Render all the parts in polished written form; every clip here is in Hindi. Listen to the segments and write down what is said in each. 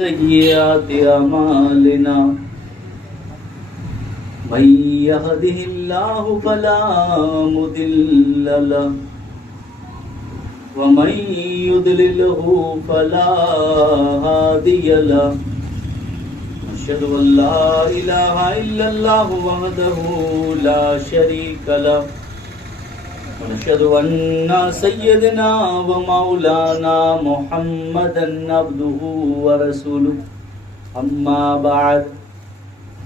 सय्यिआति अमालिना मन यहदिहिल्लाहु फला मुदिल्ल लहु व मन युद्लिलहु फला हादिय लहु अशहदु अन ला इलाहा इल्लल्लाहु वहदहु ला शरीका लहु व अशहदु अन्ना सय्यदना व मौलाना मुहम्मदन अब्दुहु व रसूलुहु अम्मा बाद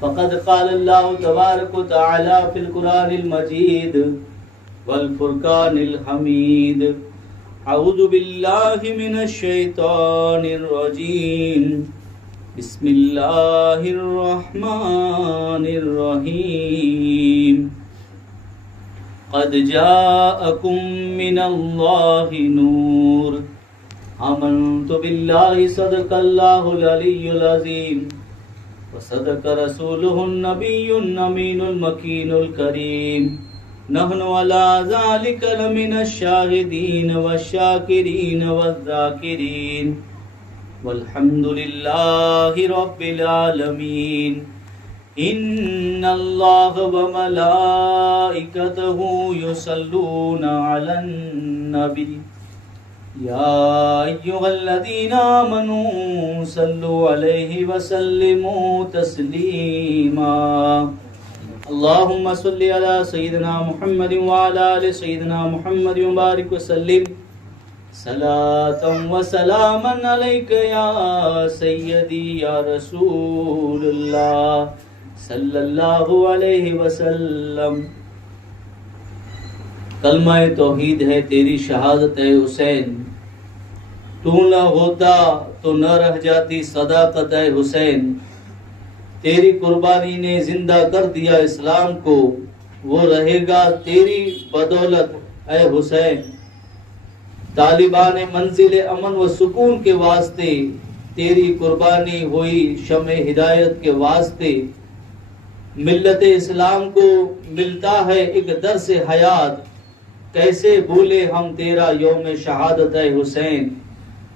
फ़क़द क़ाल अल्लाहु तबारक व तआला फ़िल क़ुरानिल मजीद वल फ़ुरक़ानिल हमीद अऊज़ु बिल्लाहि मिनश शैतानिर रजीम बिस्मिल्लाहिर रहमानिर रहीम क़द जाअकुम मिनल्लाहि नूर आमन्तु बिल्लाहि सदक़ल्लाहुल अलियुल अज़ीम वसदक रसूलुहुन नबियुन अमीनुल मकीनुल करीम नहनु अला ज़ालिका लमिनश शाहिदीन वश्शाकिरीन वज़्ज़ाकिरीन वल्हम्दुलिल्लाहि रब्बिल आलमीन इन्नल्लाहा व मलाइकतहु युसल्लूना अलन नबी या अय्युहल्लज़ीना आमनू सल्लु अलैहि वसल्लिमू तस्लीमा अल्लाहुम्मा सल्लि अला सय्यिदिना मुहम्मदिन व अला आलि सय्यिदिना मुहम्मदिन व बारिक व सल्लिम सलातन व सलामन अलैका या सय्यदी या रसूलुल्लाह सल्लल्लाहु अलैहि वसल्लम। कलमा तौहीद है तेरी शहादत है हुसैन, तू न होता तो न रह जाती सदाकत है हुसैन, तेरी कुर्बानी ने जिंदा कर दिया इस्लाम को, वो रहेगा तेरी बदौलत है हुसैन। तालिबान मंजिल अमन व सुकून के वास्ते तेरी कुर्बानी हुई शमे हिदायत के वास्ते। मिल्लत इस्लाम को मिलता है एक दर्स हयात, कैसे भूले हम तेरा यौम शहादत है हुसैन।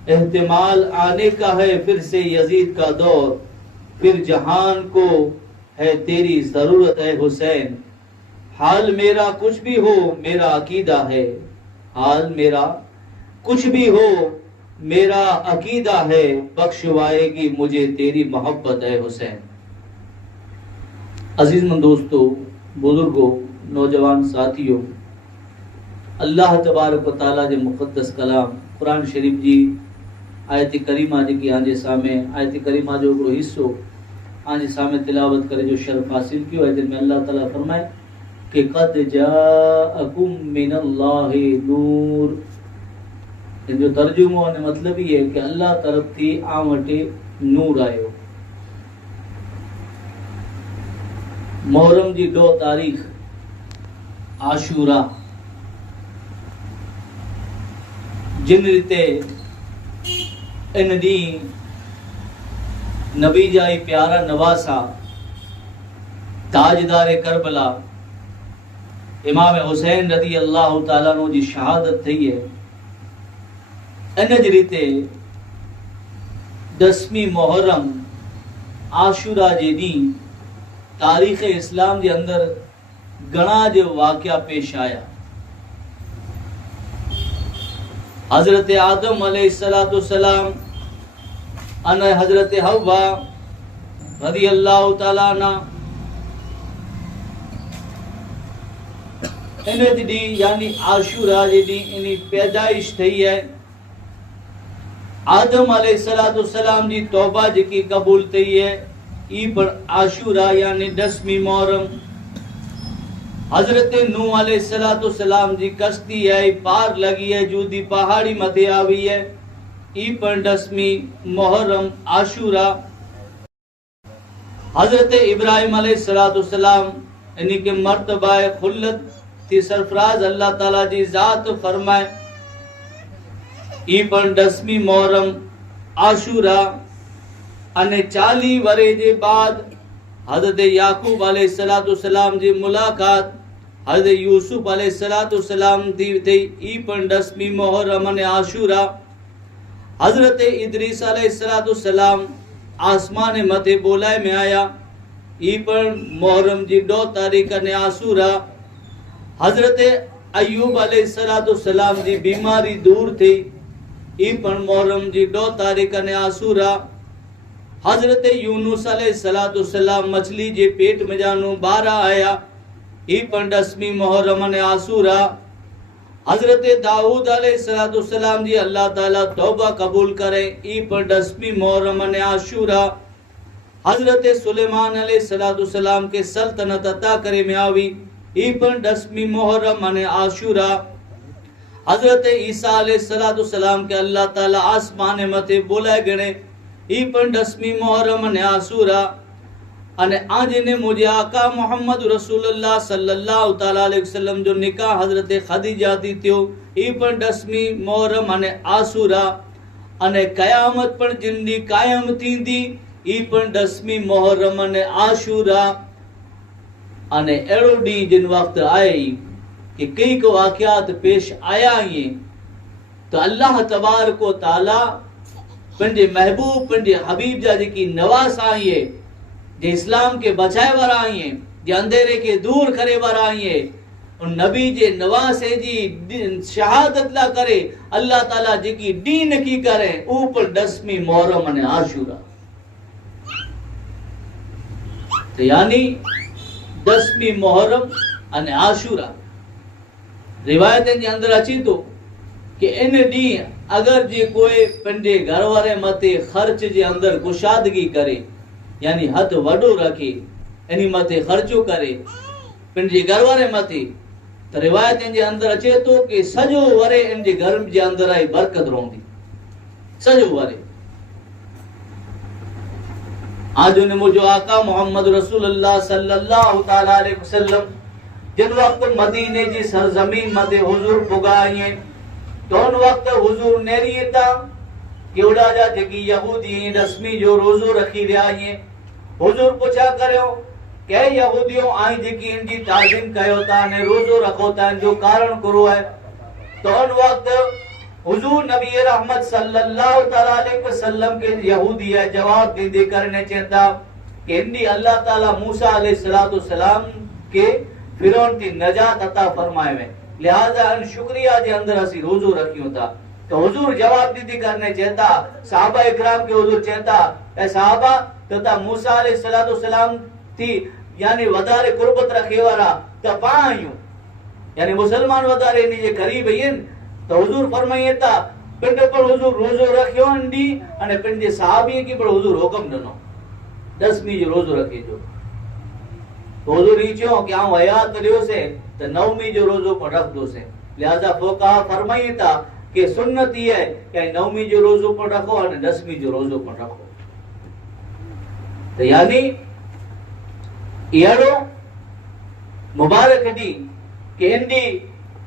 एहतिमाल आने का है फिर से यजीद का दौर, फिर जहान को है तेरी जरूरत है हुसैन। हाल मेरा कुछ भी हो मेरा अकीदा है, हाल मेरा कुछ भी हो मेरा अकीदा है, बख्शवाएगी मुझे तेरी मोहब्बत है हुसैन। अजीजमंद दोस्तों, बुजुर्गों, नौजवान साथियों, अल्लाह तबारक व तआला जे मुक़द्दस कलाम कुरान शरीफ जी आयत करीमा जेकी आजे सामे आयत करीमा जो हिकिड़ो हिस्सो आजे सामे तिलावत करे जो शर्फ हासिल कियो है, जिनमें अल्लाह ताला फरमाए कि क़द जाअकुम मिनल्लाहि नूर। इन जो तर्जुमो ने मतलब ये है कि अल्लाह तरफ थी आ वटे नूर आयो। मुहर्रम जी 2 तारीख आशूरा जिन रीते इन डी नबी जाई प्यारा नवासा ताजदार करबला इमाम हुसैन रदी अल्लाह ताला नो जी शहादत थी है। इन जी रीते 10वीं मुहर्रम आशूरा जे डी तारीख़ इस्लाम जे अंदर घणा जो वाक़या पेश आया। हजरत आदम अलैहिस्सलाम अन हजरत हव्वा रदी अल्लाह ताला ना इन डी यानी आशूरा जी डी इनी पैदाइश थी है। आदम अलैहिस्सलाम जी तौबा जी कबूल थी है, ई पर आशूरा यानी 10वीं मुहर्रम। हजरत नूह अलैहिस्सलाम जी कश्ती है पार लगी है, जूदी पहाड़ी मथे आवी है, ई पर 10वीं मुहर्रम आशूरा। हजरत इब्राहिम अलैहिस्सलाम इन्हीं के मर्तबा खुल्लत थी सरफराज अल्लाह ताला जी जात फरमाए, ई पर 10वीं मुहर्रम आशूरा। अने 40 वरे जे बाद हजरत याकूब अलैहिस्सलाम जी मुलाकात हजरत यूसुफ अलैहिस्सलाम थी ई पण 10वीं मुहर्रम ने आशूरा। हजरत इदरीस अलैहिस्सलाम आसमान मथे बोलाए में आया। ई पण मुहर्रम जी 2 तारीख ने आसूरा। हजरत अयूब अलैहिस्सलाम जी बीमारी दूर थी। ई पण मुहर्रम जी 2 तारीख ने आसूरा। हजरत यूनुस अलैहिस्सलाम मछली जे पेट में जानो बारा आया। ई पण 10वीं मुहर्रम ने आसूरा। हजरत दाऊद अलैहिस्सलाम जी अल्लाह ताला तौबा कबूल करे। ई पण 10वीं मुहर्रम ने आशूरा। हजरत सुलेमान अलैहिस्सलाम के सल्तनत अता करे में आवी। ई पण 10वीं मुहर्रम ने आशूरा। हजरत ईसा अलैहिस्सलाम के अल्लाह ताला आसमान मथे बोलाए गणे। ई पण 10वीं मुहर्रम ने आशूरा। अने आज ने मुझे आका मोहम्मद रसूलुल्लाह सल्लल्लाहु ताला अलैहि वसल्लम जो निकाह हजरत खदीजा थी थियो। ई पण 10वीं मुहर्रम ने आशूरा। अने कयामत पण जिंदी कायम थींदी। ई पण 10वीं मुहर्रम ने आशूरा। अने एड़ो डी जिन वक्त आई कि कई को वाक़यात पेश आया ही तो अल्लाह तबारक व तआला पंजे महबूब पंजे हबीब जा जेकी नवास आई है, जे इस्लाम के बचाए वारा आई है, जे अंधेरे के दूर करे वारा आई है, उन नबी जे नवासे जी शहादत ला करे अल्लाह ताला जेकी दीन की करे ऊपर 10वीं मुहर्रम ने आशूरा। तो यानी 10वीं मुहर्रम अने आशूरा रिवायतन जे अंदर अची तो कि इन डी अगर जे कोई पंजे घर वारे मते खर्च जे अंदर कुशादगी करे यानी हथ वडो रखे एनी मते खर्चो करे पंजे घर वारे मते तो रिवायतन जे अंदर अचे तो कि सजो वरे इन जे घर जे अंदर आई बरकत रोंदी सजो वरे। आज ने मुझो आका मोहम्मद रसूलुल्लाह सल्लल्लाहु ताला अलैहि वसल्लम जिन वक्त मदीने जी सरजमीन मते हुजूर पुगाए तो उन वक्त हुजूर नेरियता केवड़ा जा जगी यहूदी 10वीं जो रोजो रखी रहा है। हुजूर पूछा करो के यहूदियों आई जगी इनकी ताजीम कयो ता ने रोजो रखो ता जो कारण करो है। तो उन वक्त हुजूर नबी रहमत सल्लल्लाहु ताला अलैहि वसल्लम के यहूदी है जवाब दे करने चाहता कि इंदी अल्लाह ताला मूसा अलैहिस्सलाम के फिरौन की नजात अता फरमाए में लिहाजा अन शुक्रिया जे अंदर असी रोजो रखियो था। तो हुजूर जवाब दी करने चाहता सहाबा इकराम के हुजूर चाहता ए सहाबा तथा मूसा अलैहिस्सलाम थी यानी वधारे कुर्बत रखे वाला त पायो यानी मुसलमान वधारे नी जे करीब आइन। तो हुजूर फरमाए था पिंड पर हुजूर रोजो रखियो अंडी अने पिंड जे सहाबी की पर हुजूर हुक्म दनो 10वीं जो रोजो रखे जो। तो हुजूर ईचो कि आऊं हयात लियो से तो 9वीं जो रोजो पर रख दो से। लिहाजा फोकाहा फरमाई था कि सुन्नत ये है कि 9वीं जो रोजो पर रखो और 10वीं जो रोजो पर रखो। तो यानी यारो मुबारक दी कि इंदी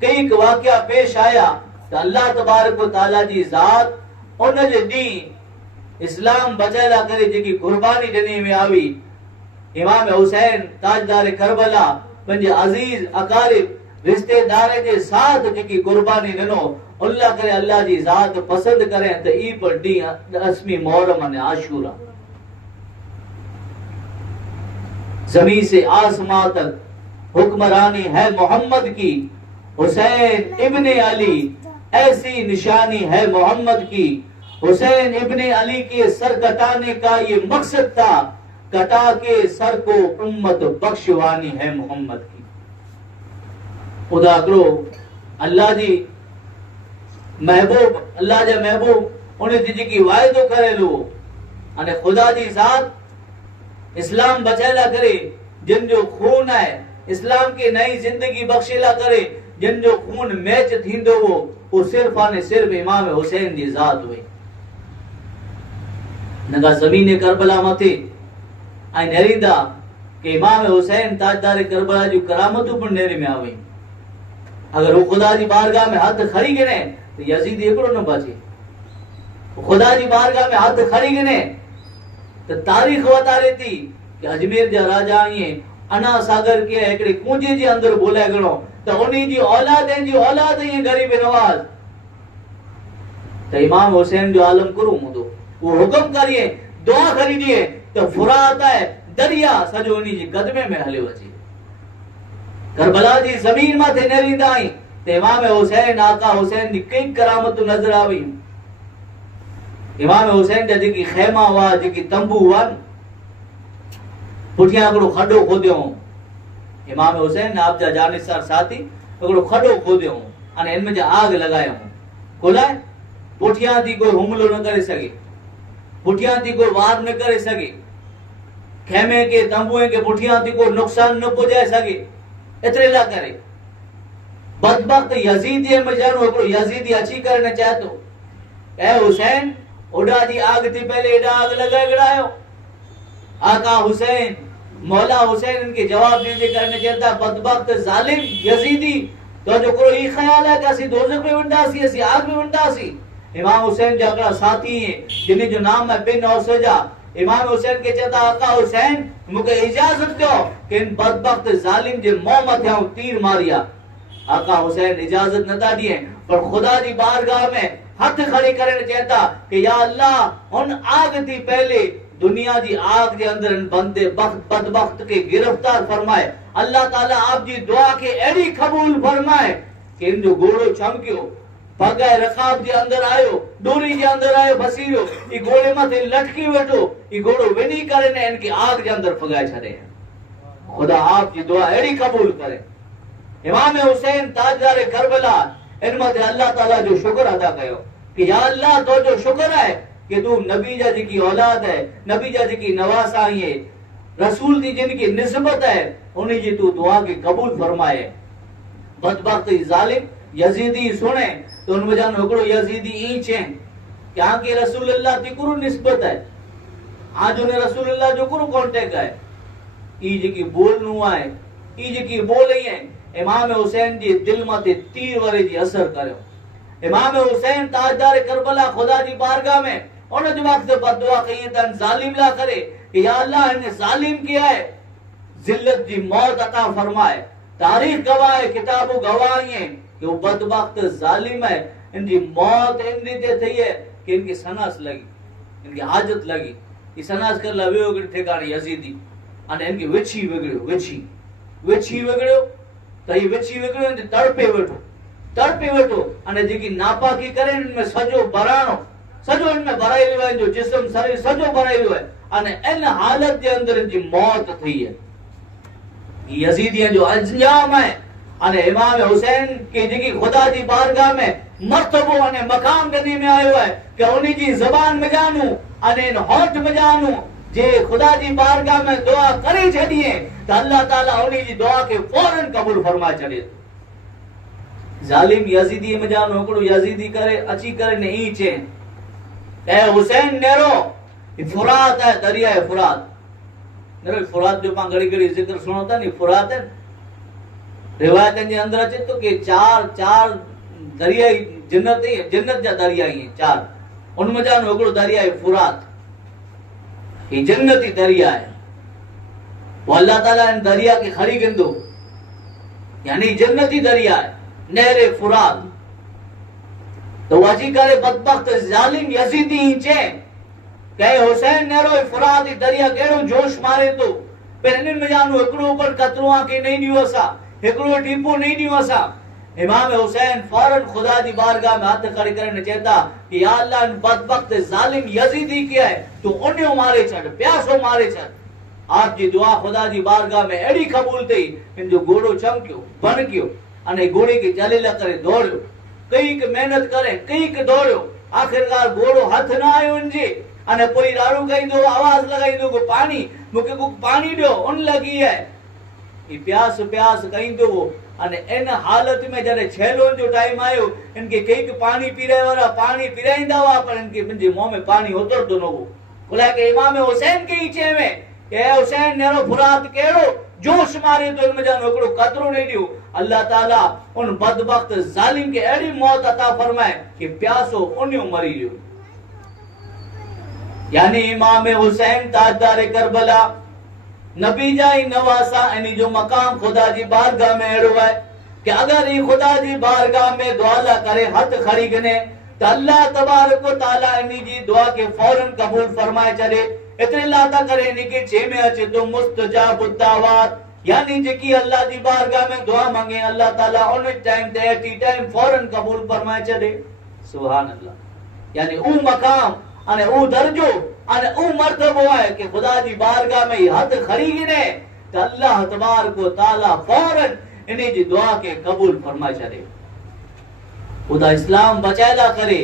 कई वाकया पेश आया तो अल्लाह तबारक व तआला जी जात उन जे दी इस्लाम बचाला करे जेकी कुर्बानी देने में आवी। इमाम हुसैन ताजदार करबला पंजे अजीज अकारिब रिश्तेदार के साथ जेकी कुर्बानी दिनो अल्लाह करे अल्लाह जी जात पसंद करे तो ई पर डी 10वीं मुहर्रम ने आशूरा। जमीन से आसमां तक हुक्मरानी है मोहम्मद की। हुसैन इब्ने अली ऐसी निशानी है मोहम्मद की। हुसैन इब्ने अली के सर कटाने का ये मकसद था, कटा के सर को उम्मत बख्शवानी है मोहम्मद की। खुदा करो अल्लाह जी महबूब अल्लाह जा महबूब उन्हें जेकी वायदो करेलो अने खुदा जी जात इस्लाम बचाला करे जिन जो खून है इस्लाम की नई जिंदगी बख्शेला करे जिन जो खून मैच थींदो वो सिर्फ आने सिर्फ इमाम हुसैन जी जात हुई। नगा जमीन करबला मथे आई नेरीदा कि इमाम हुसैन ताजदार करबला जो करामतों पर नेरे में आवे। अगर वो खुदा जी बारगाह में हाथ खड़ी गिने तो यजीद एकड़ो न बचे। खुदा जी बारगाह में हाथ खड़ी गिने तो तारीख बतारे थी कि अजमेर जा राजा आए अना सागर के एकड़े कूंजे जे अंदर बोले गणो तो उन्हीं जी औलाद ये गरीब नवाज। तो इमाम हुसैन जो आलम करूं मुदो वो हुक्म करिए दुआ करी दिए तो फुरात है दरिया सजो उन्हीं जी कदमे में हले वची करबला जी जमीन माथे नरींदा आई ते इमाम हुसैन आका हुसैन दी कई करामत नजर आवी। इमाम हुसैन जा जेकी खैमा हुआ जेकी तंबू हुआ पुठिया हिकिड़ो खड्डो खोदियो। इमाम हुसैन आप जा जानिसार साथी हिकिड़ो खड्डो खोदियो अने इन में जा आग लगायो खोलाए पुठिया थी कोई हुमलो न करे सके पुठिया थी कोई वार न करे सके खेमे के तंबुए के पुठिया थी कोई नुकसान न पहुंचाए सके एतरे ला करे बदबख्त यजीदी में जानो हिकिड़ो यजीदी अची करे न चाहे तो ए हुसैन ओडा जी आग थी पहले एडा आग लगाए गड़ायो आका हुसैन मौला हुसैन इनके जवाब देने करने चाहता बदबख्त जालिम यजीदी तो जो कोई ये ख्याल है कि असि दोज़ख में वंडासी असि आग में वंडासी। इमाम हुसैन जगड़ा साथी है जिन्हें जो नाम है बिन औसजा इमाम हुसैन के चाहता आका हुसैन मुझे इजाजत दो कि इन बदबख्त जालिम जे मुंह मथे तीर मारिया। आका हुसैन इजाजत न ता दिए पर खुदा जी बारगाह में हाथ खड़ी करने चाहता कि या अल्लाह उन आग थी पहले दुनिया जी आग के अंदर बंदे बदबख्त के गिरफ्तार फरमाए। अल्लाह ताला आप जी दुआ के एड़ी कबूल फरमाए कि इन जो घोड़ो चमकियो भगाए रकाब जे अंदर आयो डोरी जे अंदर आयो बसीरो ई घोड़े मथे लटकी वेठो ई घोड़ो वेनी करे ने इनके आग जे अंदर फगाए छड़े। खुदा आप जी दुआ एड़ी कबूल करे। इमाम हुसैन ताजदार करबला इन मथे अल्लाह ताला जो शुक्र अदा कयो कि या अल्लाह तो जो शुक्र है कि तू नबी जा जी की औलाद है नबी जा जी की नवासा है रसूल दी जिनकी निस्बत है उन्हीं जी तू दुआ के कबूल फरमाए। बदबख्त जालिम यजीदी सुने तो उनमें जान हिकिड़ो यजीदी ई छे कि आके रसूलुल्लाह ती कुरु निस्बत है आज उन्हें रसूलुल्लाह जो कुरु कांटेक्ट है ई जेकी बोलनु है ई जेकी बोल है इमाम हुसैन जी दिल मथे तीर वरे जी असर करियो। इमाम हुसैन ताजदार करबला खुदा जी बारगाह में उन जो वक्त बददुआ कई तन जालिम ला करे कि या अल्लाह ने जालिम किया है जिल्लत जी मौत अता फरमाए। तारीख गवाह है किताबो गवाह है कि वो बदबख्त जालिम है इनकी मौत इनकी ते थई है कि इनकी सनास लगी इनकी हाजत लगी ई सनास कर लवियो के ठिकाने यजीदी अने इनकी विछी विगड़ियो विछी विगड़ियो तई विछी विगड़ियो इनके तड़पे वेठो अने जेकी नापाकी करे इनमें सजो बराणो सजो इनमें भराइलो है जो जिस्म शरीर सजो भराइलो है अने इन हालत के अंदर इनकी मौत थई है। यजीदियन जो अंजाम है अने इमाम हुसैन की जेकी खुदा जी बारगाह में मर्तबो अने मकाम गनी में आयो है कि उन्हीं जी ज़बान में जानू अने इन होठ में जानू जे खुदा जी बारगाह में दुआ करे छड़िए तो अल्लाह ताला उन्हीं जी दुआ के फौरन कबूल फरमा छड़े। जालिम यजीदी में जानो हिकिड़ो यजीदी करे अची करे ने ई चे ए हुसैन नेरो फुरात है दरिया है फुरात नेरो फुरात जो पा घड़ी घड़ी जिक्र सुनो था नी फुरात है रिवायतन जे अंदर अचे तो कि चार दरिया जन्नत जा दरिया ही चार उनमें जानो हिकिड़ो दरिया है फुरात ये जन्नती दरिया है वो अल्लाह ताला इन दरिया के खड़ी कंदो यानी जन्नती दरिया है नहरे फुरात तो वाजी करे बदबख्त जालिम यजीदी ही चे कहे हुसैन नहरो फुरात दरिया केड़ो जोश मारे तो पर इन में जानो हिकिड़ो ऊपर कतरो आके नहीं दियो असा हिकिड़ो टीपो नहीं दियो असा। इमाम हुसैन फौरन खुदा जी बारगाह में हाथ खड़ी करने चाहता कि या अल्लाह इन बदबख्त जालिम यजीदी किया है तो उन्हें मारे छड़ प्यासो मारे छड़। आप जी दुआ खुदा जी बारगाह में एड़ी कबूल थई इन जो घोड़ो चमकियो बनकियो अने घोड़े के जलीला करे दौड़ो कई के मेहनत करे कई के दौड़ो आखिरकार घोड़ो हाथ ना आयो इनजे अने कोई राड़ू कई दो आवाज लगाई दो को पानी मुके को पानी दो उन लगी है ई प्यास कई दो अने इन हालत में जरे छेलों जो टाइम आयो इनके कई के पानी पीरे वाला पानी पिराइंदा हुआ पर इनके मुंजे मुंह में पानी उतर दो नो बोला के इमाम हुसैन के ईचे में के हुसैन नेरो फुरात केड़ो जोश मारे तो इनमें जानो हिकिड़ो कतरो नहीं दियो। अल्लाह ताला उन बदबख्त जालिम के एड़ी मौत अता फरमाए कि प्यासो उन्हें मरी लियो। यानी इमाम हुसैन ताजदार करबला नबी जाई नवासा यानी जो मकाम खुदा जी बारगाह में एड़ो है कि अगर ये खुदा जी बारगाह में दुआला करे हथ खड़ी गने तो अल्लाह तबारक व तआला इन जी दुआ के फौरन कबूल फरमाए छॾे। एतिरे लाइ था करे इन खे छे में अचे तो मुस्तजाब दावात, यानी जेकी अल्लाह जी बारगाह में दुआ मांगे अल्लाह ताला उन टाइम ते एटी टाइम फौरन कबूल फरमाए छॾे। सुभान अल्लाह। यानी ऊ मकाम अने ऊ दर्जो अने ऊ मर्तबो है कि खुदा जी बारगाह में हथ खड़ी गिने तो अल्लाह तबारक व तआला फौरन इन जी दुआ के कबूल फरमाए छॾे। खुदा इस्लाम बचायला करे,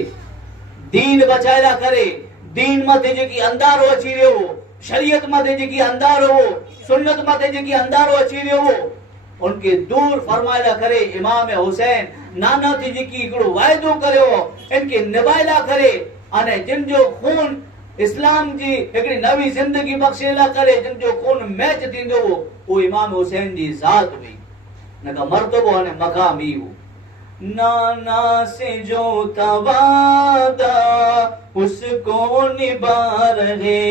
दीन बचायला करे, दीन मथे जेकी अंधारो अची रहियो हो, शरीयत मथे जेकी अंधारो हो, सुन्नत मथे जेकी अंधारो अची रहियो हो उनके दूर फरमायला करे। इमाम हुसैन नाना थी जेकी हिकिड़ो वाइदो करियो इनके निभायला करे अने जिन जो खून इस्लाम जी हिकिड़ी नवी जिंदगी बख्शेला करे, जिन जो खून मैच थींदो हो वो इमाम हुसैन जी ज़ात हुई, नका मर्तबो अने मकाम ही हो। नाना से जो तवादा उसको निभा रहे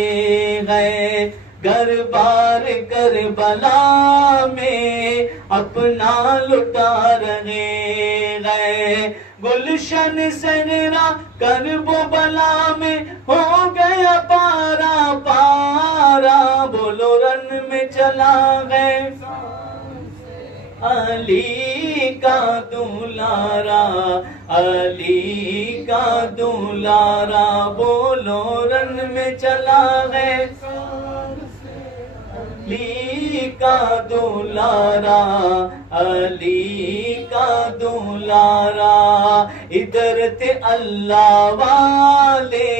हैं, घर बार करबला में अपना लुटा रहे हैं। गुलशन सनरा करबो बला में हो गया पारा पारा, बोलो रन में चला गए अली का दुलारा, अली का दुलारा, बोलो रन में चला गए अली का दुलारा, अली का दुलारा। इधर थे अल्लाह वाले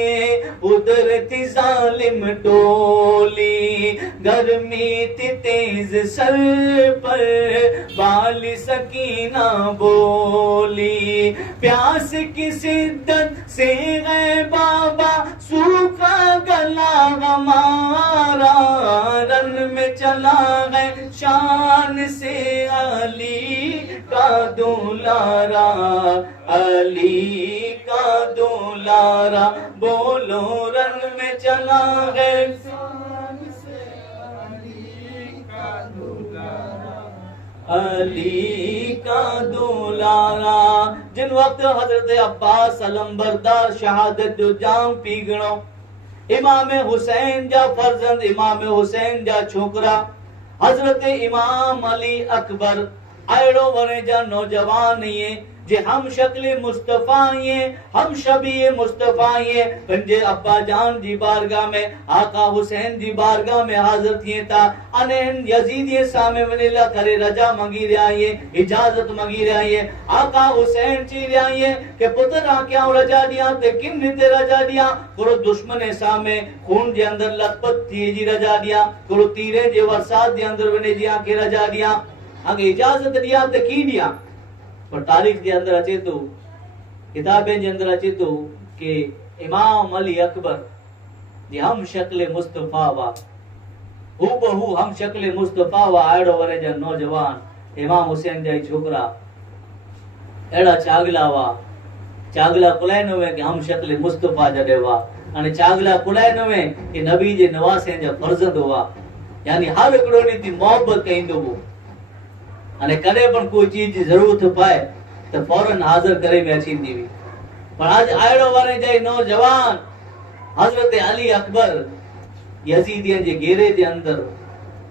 उधर थी जालिम टोली, गर्मी थी तेज सर पर बाली सकीना बोली। प्यास की शिद्दत से गए बाबा सूखा गला हमारा, रन में चला गए शान से अली का दुलारा, अली का दुलारा, बोलो रन में चला गए शान से अली का दुलारा, अली का दुलारा। जिन वक्त हजरत अब्बास अलमबरदार शहादत जो जाम पी गणो, इमाम हुसैन जा फर्जंद इमाम हुसैन जा छोकरा हजरत इमाम अली अकबर अड़ो वरे जा नौजवान ये जे हम शक्ल मुस्तफा ये हम शबीए मुस्तफा ये पंजे अब्बा जान जी बारगाह में आका हुसैन जी बारगाह में हाजिर थिए था अने यजीदी सामे वनेला करे रजा मांगी रहा ये इजाजत मांगी रहा ये आका हुसैन ची रहा ये के पुत्र क्या रजा दिया ते किन ते रजा दिया कोरो दुश्मन सामे खून जे अंदर लखपत थी जी रजा दिया कोरो तीरे जे वरसात जे अंदर वने जी आके रजा दिया आगे इजाजत दिया ते की दिया पर तारीख के अंदर अचे तो किताबें के अंदर अचे तो कि इमाम अली अकबर जी हम शक्ल मुस्तफा वा हु बहु हम शक्ल मुस्तफा वा अड़ो वरे जा नौजवान इमाम हुसैन जा छोकरा एड़ा चागला वा चागला कुलाइनो में कि हम शक्ल मुस्तफा जडे वा अने चागला कुलाइनो में कि नबी जे नवासे जा फर्जंद हुआ यानी हर एकड़ो नी थी मोहब्बत कइंदो हो अने करे पण कोई चीज की जरूरत पाए तो फौरन हाजिर करे में अची दी पर आज आयड़ो वारे जाए नौजवान हजरत अली अकबर यजीदियन जे घेरे जे अंदर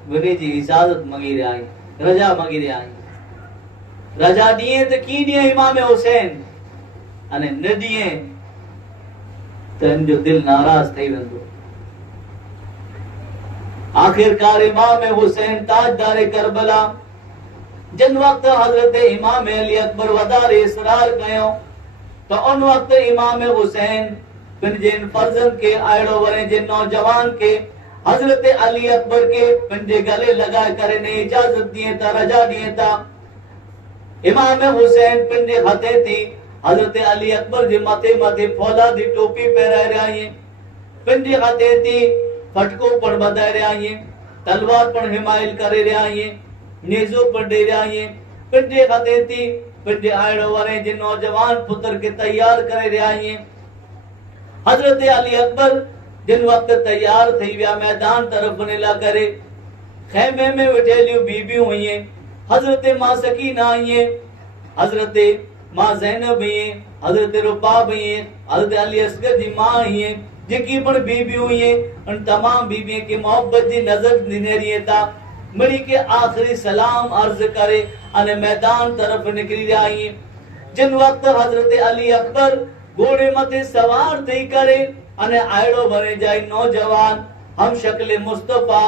वने जी इजाजत मांगी रहा है रजा मांगी रहा है रजा दिए तो की दिए इमाम हुसैन अने न दिए तो इन जो दिल नाराज थई वेंदो आखिरकार इमाम हुसैन ताजदार करबला जिन वक्त हजरत इमाम अली अकबर वदारे इसरार कयो तो उन वक्त इमाम हुसैन बिन जिन फर्जंद के आयड़ो वरे जिन नौजवान के हजरत अली अकबर के पंजे गले लगा करे ने इजाजत दिए ता रजा दिए ता इमाम हुसैन पंजे हथे थी हजरत अली अकबर जे माथे माथे फौलादी टोपी पहराए रहा है पंजे हथे थी फटको पण बधाए रहा है तलवार पण हिमायल करे रहा है नेजो पर दे रहा है पंजे खाते थी पंजे आयड़ो वाले जिन नौजवान पुत्र के तैयार करे रहा है हजरत अली अकबर जिन वक्त तैयार थी विया मैदान तरफ बनेला करे खेमे में वेठेलियो बीबियों हुई हजरत मां सकीना आई हजरत मां ज़ैनब हुई हज़रत रुबाब आहिनि, हज़रत अली असगर जी मां आहिनि, जेकी पण बीबियूं आहिनि, उन तमाम बीबियों की मोहब्बत जी नजर निनेरिए था मिली के आखिरी सलाम अर्ज करे अने मैदान तरफ निकली आई। जिन वक्त हजरत अली अकबर घोड़े मथे सवार थी करे अने आयड़ो बने जाए नौजवान हम शक्ल मुस्तफा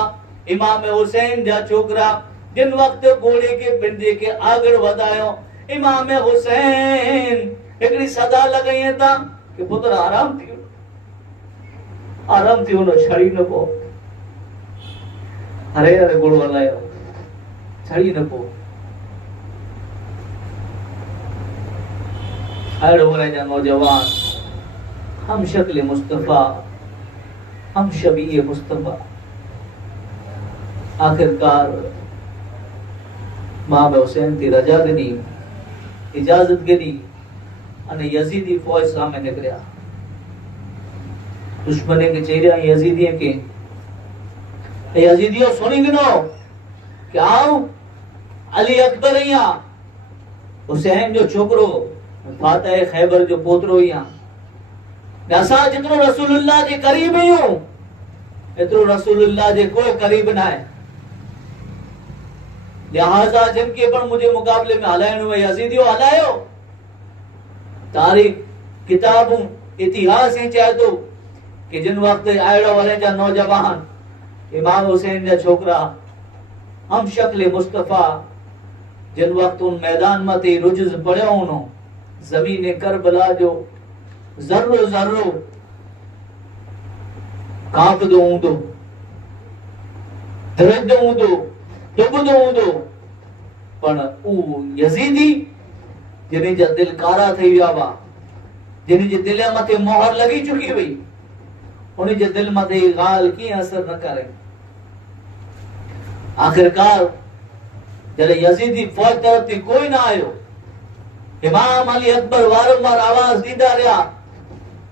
इमाम हुसैन जा छोकरा जिन वक्त घोड़े के पिंडे के आगड़ वधायो, इमाम हुसैन एकड़ी सदा लगाई था कि पुत्र आराम थी उन छड़ी न पो, अरे अरे घोड़ो हलायो छड़ी न पो। आयड़ो बने जा नौजवान हम शक्ल मुस्तफा हम शबीए मुस्तफा। आखिरकार इमाम हुसैन थी रजा दी, इजाजत गिनी अने यजीदी फौज सामे निकलिया। दुश्मने के चेहरा यजीदियों के यजीदियों सुनी गिनो कि आओ अली अकबर यहाँ हुसैन जो छोकरो फातह खैबर जो पोतरो यहाँ असा जितरो रसूलुल्लाह जे करीब ही हूं एतरो रसूलुल्लाह जे कोई करीब ना है। लिहाजा जिनके पर मुझे मुकाबले में हलायण हुए यजीदियों हलायो। तारीख किताबों इतिहास ही चाहे तो कि जिन वक्त आयड़ा वाले जा नौजवान इमाम हुसैन जा छोकरा हम शक्ल मुस्तफा जिन वक्त उन मैदान में ते रुजज पड़े उनो जमीन करबला जो जर्रो जर्रो कांपदो ऊंदो दरदो ऊंदो डुबदो ऊंदो पण ऊ यजीदी जिनी जा दिल कारा थई विया वा, जिनी जे दिल मथे मोहर लगी चुकी हुई, उन जे दिल मथे गाल की असर न करे। आखिरकार जरे यजीदी फौज तरफ थी कोई ना आयो, इमाम अली अकबर वारंवार आवाज दींदा रहा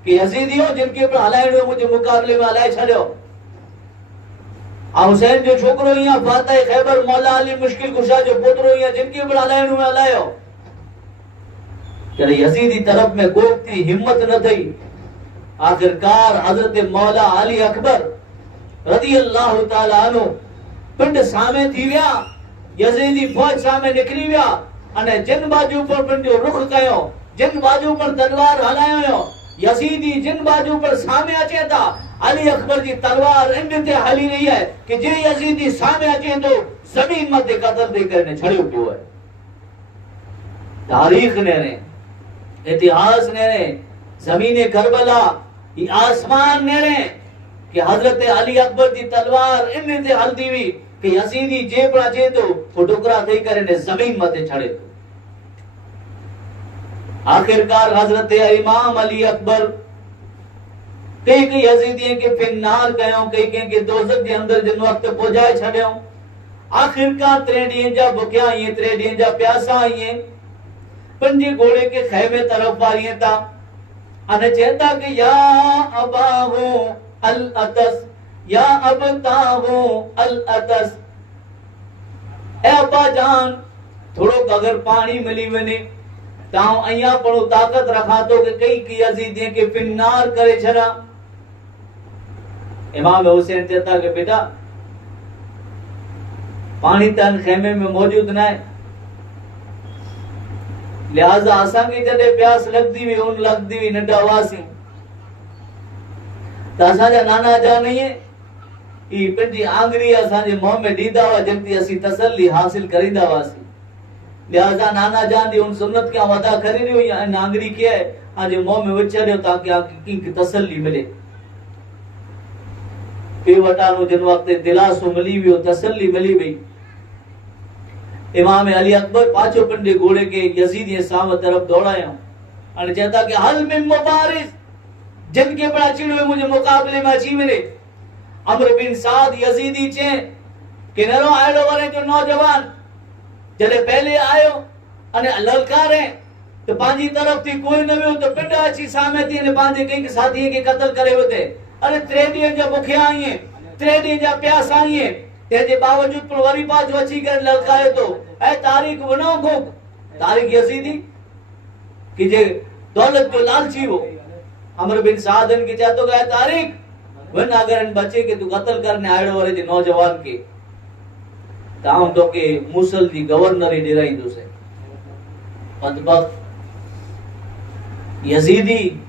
कि यजीदियों जिनके पर हलायणो मुझे मुकाबले में हलाए छड़ियो। हुसैन जो छोकरो यहाँ फातह खैबर मौला अली मुश्किल कुशा जो पोतरो यहाँ जिनके पर हलायणो में हलायो। जरे यजीदी तरफ में कोई थी हिम्मत न थई। आखिरकार हजरत मौला अली अकबर रज़ी अल्लाह तआला अन्हु पिंड सामे थी विया, यजीदी फौज सामे निकरी विया अने जिन बाजू पर पंहिंजो रुख कयो, जिन बाजू पर तलवार हलायो, यजीदी जिन बाजू पर सामे अचे था अली अकबर जी तलवार इन ते हली रही है कि जे यजीदी सामे अचे तो जमीन मथे कदम दे करने छड़ियो पियो है। तारीख ने इतिहास ने जमीन करबला ये आसमान ने कि हजरत अली अकबर जी तलवार इन ते हलदी हुई कि यजीदी जे पर अचे तो वो टुकड़ा थई करे जमीन मथे छड़े तो। आखिरकार हजरत इमाम अली अकबर कई कई यजीदी के फिन्नार कयो, कई कई के दोज़ख के अंदर जिन वक्त पहुंचाए छड़ियो। आखिरकार 3 ॾींहं जा भुखिया आए, 3 ॾींहं जा प्यासा आए, पंजे घोड़े के खैमे तरफ वारिए था अने चेता कि या अबाहु अल अतस या अबताहु अल अतस, ए अब्बा जान थोड़ो अगर पानी मिली वने ताऊ अया पड़ो ताकत रखा तो कि कई की यजीदी के फिन्नार करे छड़ा। इमाम हुसैन चेता कि बेटा पानी तन खेमे में मौजूद ना है, लिहाजा असा की जडे प्यास लगती हुई उन लगती हुई नंढा वासी त असा जा नाना जा नहीं है ई पंहिंजी आंगरी असा जे मुंह में ॾींदा हुआ जंहिंती असी तसल्ली हासिल करींदा हुआसीं। लिहाजा नाना जान दी उन सुन्नत क्या वदा करी रही हुई इन आंगरी के आज मुंह में विछड़ियो ताकि आपकी की तसल्ली मिले। पेवटानो जिन वक्त दिलासो मिली वियो, तसल्ली मिली वई। इमाम अली अकबर पाछो पंडे घोड़े के यजीदी साम तरफ दौड़ायो और कहता कि हल मिन मुबारिस जिनके बड़ा चिड़वे मुझे मुकाबले में अची मिले। अमर बिन साद यजीदी चे कि नरो आयड़ो वरे जो नौजवान जले पहले आयो अने ललकारे तो पांजी तरफ थी कोई न वियो तो पिंड अची सामे थी ने पांजे कई साथी के कत्ल करे होते। अरे 3 ॾींहं जा भुखिया आए, 3 ॾींहं जा प्यास आए, तेजे बावजूद पर वरी पाछो अची कर ललकारे तो ए तारीख वनो को तारीख यजीदी कि जे दौलत जो लालची हो। अमर बिन साद इनके चाहतो गया तारीख वन अगर इन बच्चे के तू कत्ल करने आयो वाले जे नौजवान के ताऊ तो के मूसल जी गवर्नर ही डेराइंदो से बदबख्त यजीदी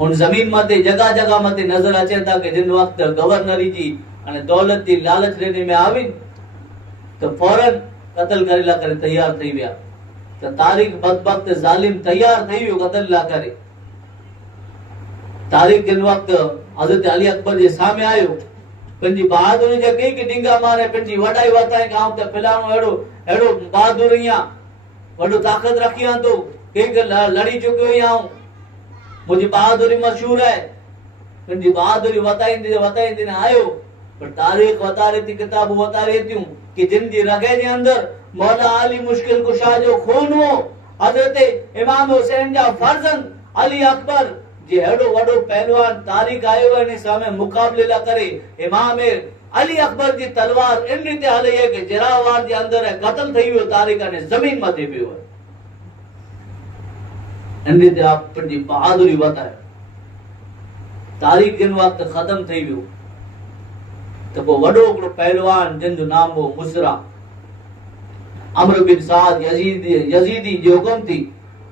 उन जमीन मते जगह जगह मते नजर अचे था कि जिन वक्त गवर्नरी जी अने दौलत जी लालच लेने में आवी तो फौरन कत्ल करेला करे तैयार थई विया। तो तारीख बदबख्त जालिम तैयार थई वियो कत्ल ला करे। तारीख जिन वक्त हजरत अली अकबर जे सामे आयो पंजी बहादुरी जे कई के डिंगा मारे पंजी वडाई वताए गांव ते फलाणो एड़ो एड़ो बहादुर या वडो ताकत रखी आ तो कई के लड़ी चुकियो या मुझे बहादुरी मशहूर है। पंजी बहादुरी वताईंदे आयो पर तारीख बता रही थी किताब बता रही थी कि जिन जी रगे जे अंदर मौला अली मुश्किल कुशा जो खून हो हजरत इमाम हुसैन जा फर्जंद अली अकबर जे एड़ो वडो पहलवान तारीख आयो है ने सामे मुकाबले ला करे इमाम अली अकबर जी तलवार इन रीते हले है कि जरावार जे अंदर है कत्ल थई वियो तारीख ने जमीन मथे पियो है। इन रीते आप पंजी बहादुरी बताए तारीख जिन वक्त खत्म थई वियो तो वो वडो हिकड़ो पहलवान जिन जो नाम हो मुसरा अमर बिन साद यजीदी जो हुकुम थी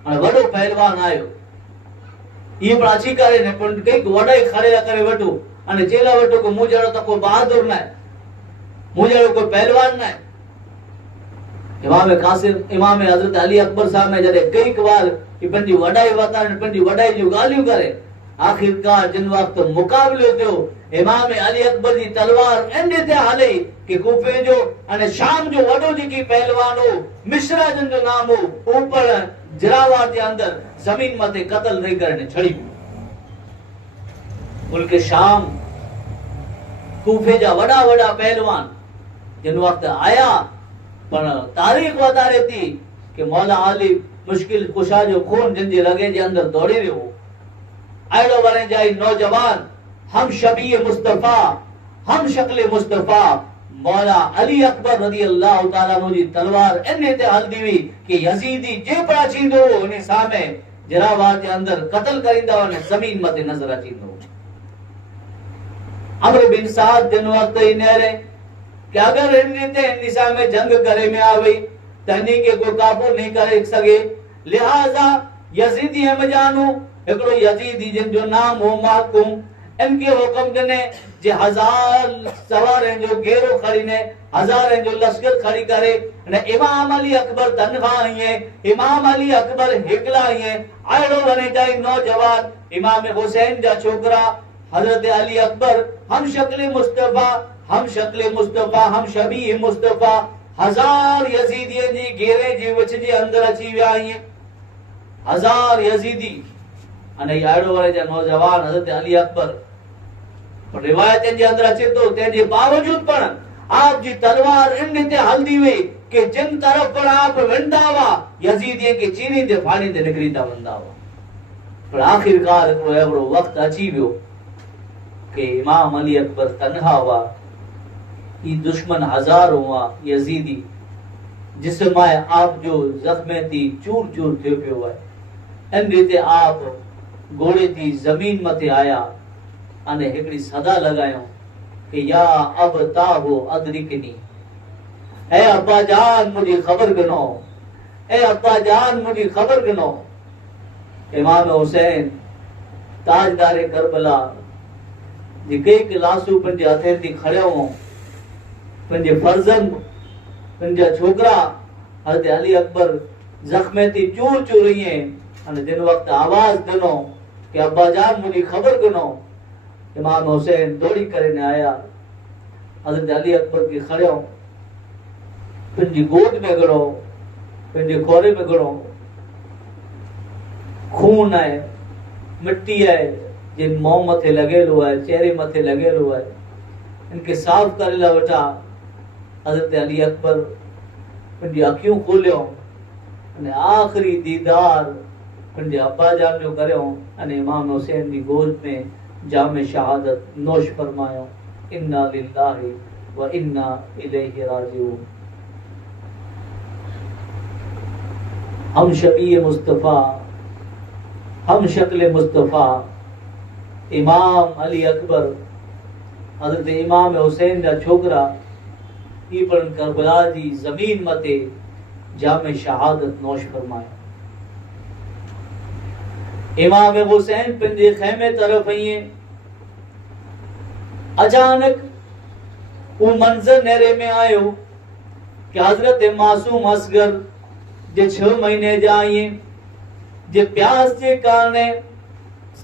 अने वडो पहलवान आयो ये पण अची करे ने पण कई वडाई खड़े करे वटो अने चेला वटो को मुजड़ो तो को बहादुर ना मुजड़ो को पहलवान ना। इमाम कासिम इमाम हजरत अली अकबर साहब में जरे कई बार कि पंजी वडाई वता ने पंजी वडाई जो गालियों करे आखिरकार जिन वक्त मुकाबलो थियो इमाम अली अकबर जी तलवार एंडे ते हले कि कूफे जो अने शाम जो वडो जी की पहलवान हो मिश्रा जन जो नाम हो ऊपर जरावार के अंदर जमीन मते कत्ल नहीं करने छड़ी मुल्क शाम कूफे जा वडा वडा पहलवान जिन वक्त आया पर तारीख बता रही थी कि मौला अली मुश्किल कुशा जो खून जिन जे लगे जे अंदर दौड़े रहो आयडो बने जाए नौजवान हम शबीए मुस्तफा हम शक्ल मुस्तफा मौला अली अकबर रजी अल्लाह ताला नो जी तलवार एने ते हल दीवी कि यजीदी जे पड़ा चींदो ने सामे जरावार के अंदर कत्ल करिंदा ने जमीन मते नजर अचींदो। अमर बिन साद जिन वक्त ही नेरे कि अगर इनने ते निसा में जंग करे में आवे तनी के को काबू नहीं करे सके लिहाजा यजीदी हम जानू एकड़ो यजीदी जिन जो नाम हो महकुम इनके हुक्म देने जे 1000 सवार जो घेरो खड़ी ने 1000 जो लश्कर खड़ी करे ने इमाम अली अकबर तनहा है इमाम अली अकबर हिकला है आयड़ो बने जाए नौजवान इमाम हुसैन जा छोकरा हजरत अली अकबर हम शक्ल मुस्तफा हम शबी मुस्तफा 1000 यजीदी जी घेरे जी वच जे अंदर अची विया है 1000 यजीदी अने आयड़ो वाले जा नौजवान हजरत अली अकबर पर रिवायत जे अंदर अचे तो ते जे बावजूद पण आप जी तलवार इन ते हलदी हुई कि जिन तरफ पर आप वेंदावा यजीदी के चीनी दे फाड़ी दे निकरींदा वंदावा पर आखिरकार एवढो वक्त अची वियो कि इमाम अली अकबर तन्हा हुआ ये दुश्मन 1000 हुआ यजीदी जिसमाए आप जो जख्मे थी चूर चूर थे पियो है इन रीते आप घोड़े थी जमीन मथे आया अने हिकड़ी सदा लगायो कि या अब ताहो अदरिकनी ए अब्बा जान मुझे खबर गनो ए अब्बा जान मुझे खबर गनो। इमाम हुसैन ताजदार करबला जिके के लासू पंजे हथे थी खड़ियो पंजे फर्जंद पंजा छोकरा हजरत अली अकबर जख्मे थी चूर चूर रही अने जिन वक्त आवाज दनो कि अब्बा जान मुझे खबर गनो इमाम हुसैन दौड़ी करे ने आया हजरत अली अकबर के खड़ो पंजी गोद में गड़ो पंजे खोरे में गड़ो खून है मिट्टी है जिन मुंह मथे लगेलो है चेहरे मथे लगेलो है इनके साफ करेला बेटा हजरत अली अकबर पंजी अखियों खोलियो अने आखिरी दीदार पंजे अब्बा जान जो करियो अने इमाम हुसैन दी गोद में जामे शहादत नोश फरमायो इन्ना लिल्लाहि व इन्ना इलैहि राजिऊन। हम शबी मुस्तफा हम शक्ल मुस्तफ़ा इमाम अली अकबर हज़रत इमाम हुसैन जा छोकरा ई पण करबला जी ज़मीन मते जामे शहादत नौश फरमाया। इमाम हुसैन पंजे खैमे तरफ आइए। अचानक वो मंजर नेरे में आयो कि हजरत मासूम असगर जे 6 महीने जाइए जे प्यास के कारण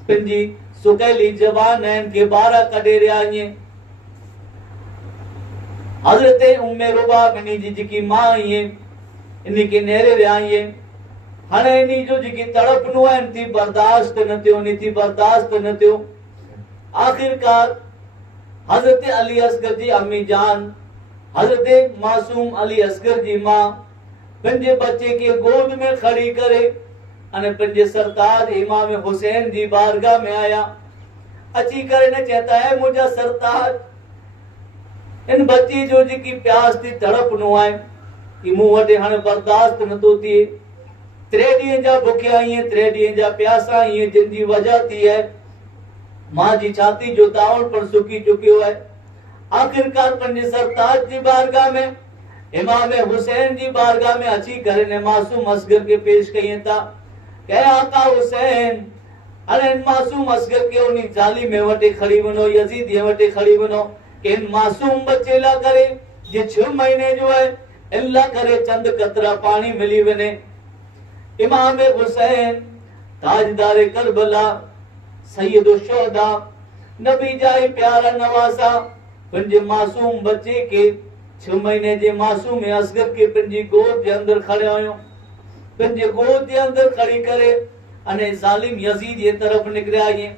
पंजी सुकैली जवान के 12 कटे रहा आइए। हजरत उम्मे रुबा बनी जी की मां आइए इन्हीं के नेरे रहा आइए। हाणे इन्हीं जो जी तड़प नो है थी बर्दाश्त न थियो नी थी बर्दाश्त न थियो। आखिरकार हजरत अली असगर जी अम्मी जान हजरत मासूम अली असगर जी मां पंजे बच्चे के गोद में खड़ी करे अने पंजे सरताज इमाम हुसैन जी बारगाह में आया। अची करे ने कहता है मुझा सरताज इन बच्ची जो जी की प्यास थी तड़प नो है कि मुंह वटे हाणे बर्दाश्त न तो थिए। 3 ॾींहं जा भुखिया आहियूं 3 ॾींहं जा प्यासा आहियूं जिन जी वजह थी है मां जी छाती जो तावण पर सुकी चुकियो है। आखिरकार पंजे सरताज जी बारगाह में इमाम हुसैन जी बारगाह में अची करे ने मासूम असगर के पेश कइं था कहे आका हुसैन अरे इन मासूम असगर के उन्हीं जाली में वटे खड़ी बनो यजीदी वटे खड़ी बनो कि इन मासूम बच्चे ला करे जे 6 महीने जो है अल्लाह करे चंद कतरा पानी मिली वने। इमाम हुसैन ताजदार करबला सैयद शुहदा नबी जाए प्यारा नवासा पंजे मासूम बच्चे के 6 महीने जे मासूम असगर के पंजी गोद के अंदर खड़े आयो। पंजे गोद के अंदर खड़ी करे अने जालिम यजीद ये तरफ निकले आए।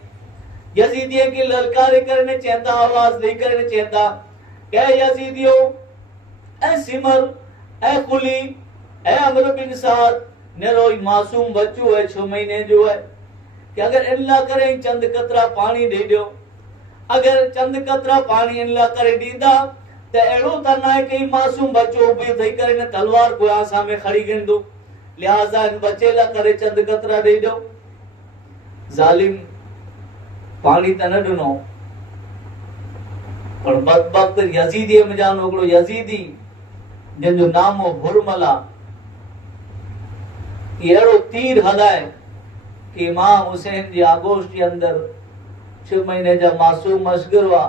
यजीदिये की ललकारे करने चाहता आवाज दे करने चाहता क्या यजीदियो ए सिमर ए कुली ए अमर बिन साद नेरो मासूम बच्चो है 6 महीने जो है कि अगर अल्लाह करे चंद कतरा पानी दे दो। अगर चंद कतरा पानी अल्लाह करे दीदा ते एड़ो त ना है कि मासूम बच्चो भी थई करे ने तलवार को आसा में खड़ी गिंदो। लिहाजा इन बच्चे ला करे चंद कतरा दे दो। जालिम पानी त न ॾिनो पर बदबख्त यजीदी में जानो हिकिड़ो यजीदी जिनजो नाम हो भुरमला अहिड़ो तीर हलाए कि इमाम हुसैन जी आगोश के अंदर 6 महीने जा मासूम असगर हुआ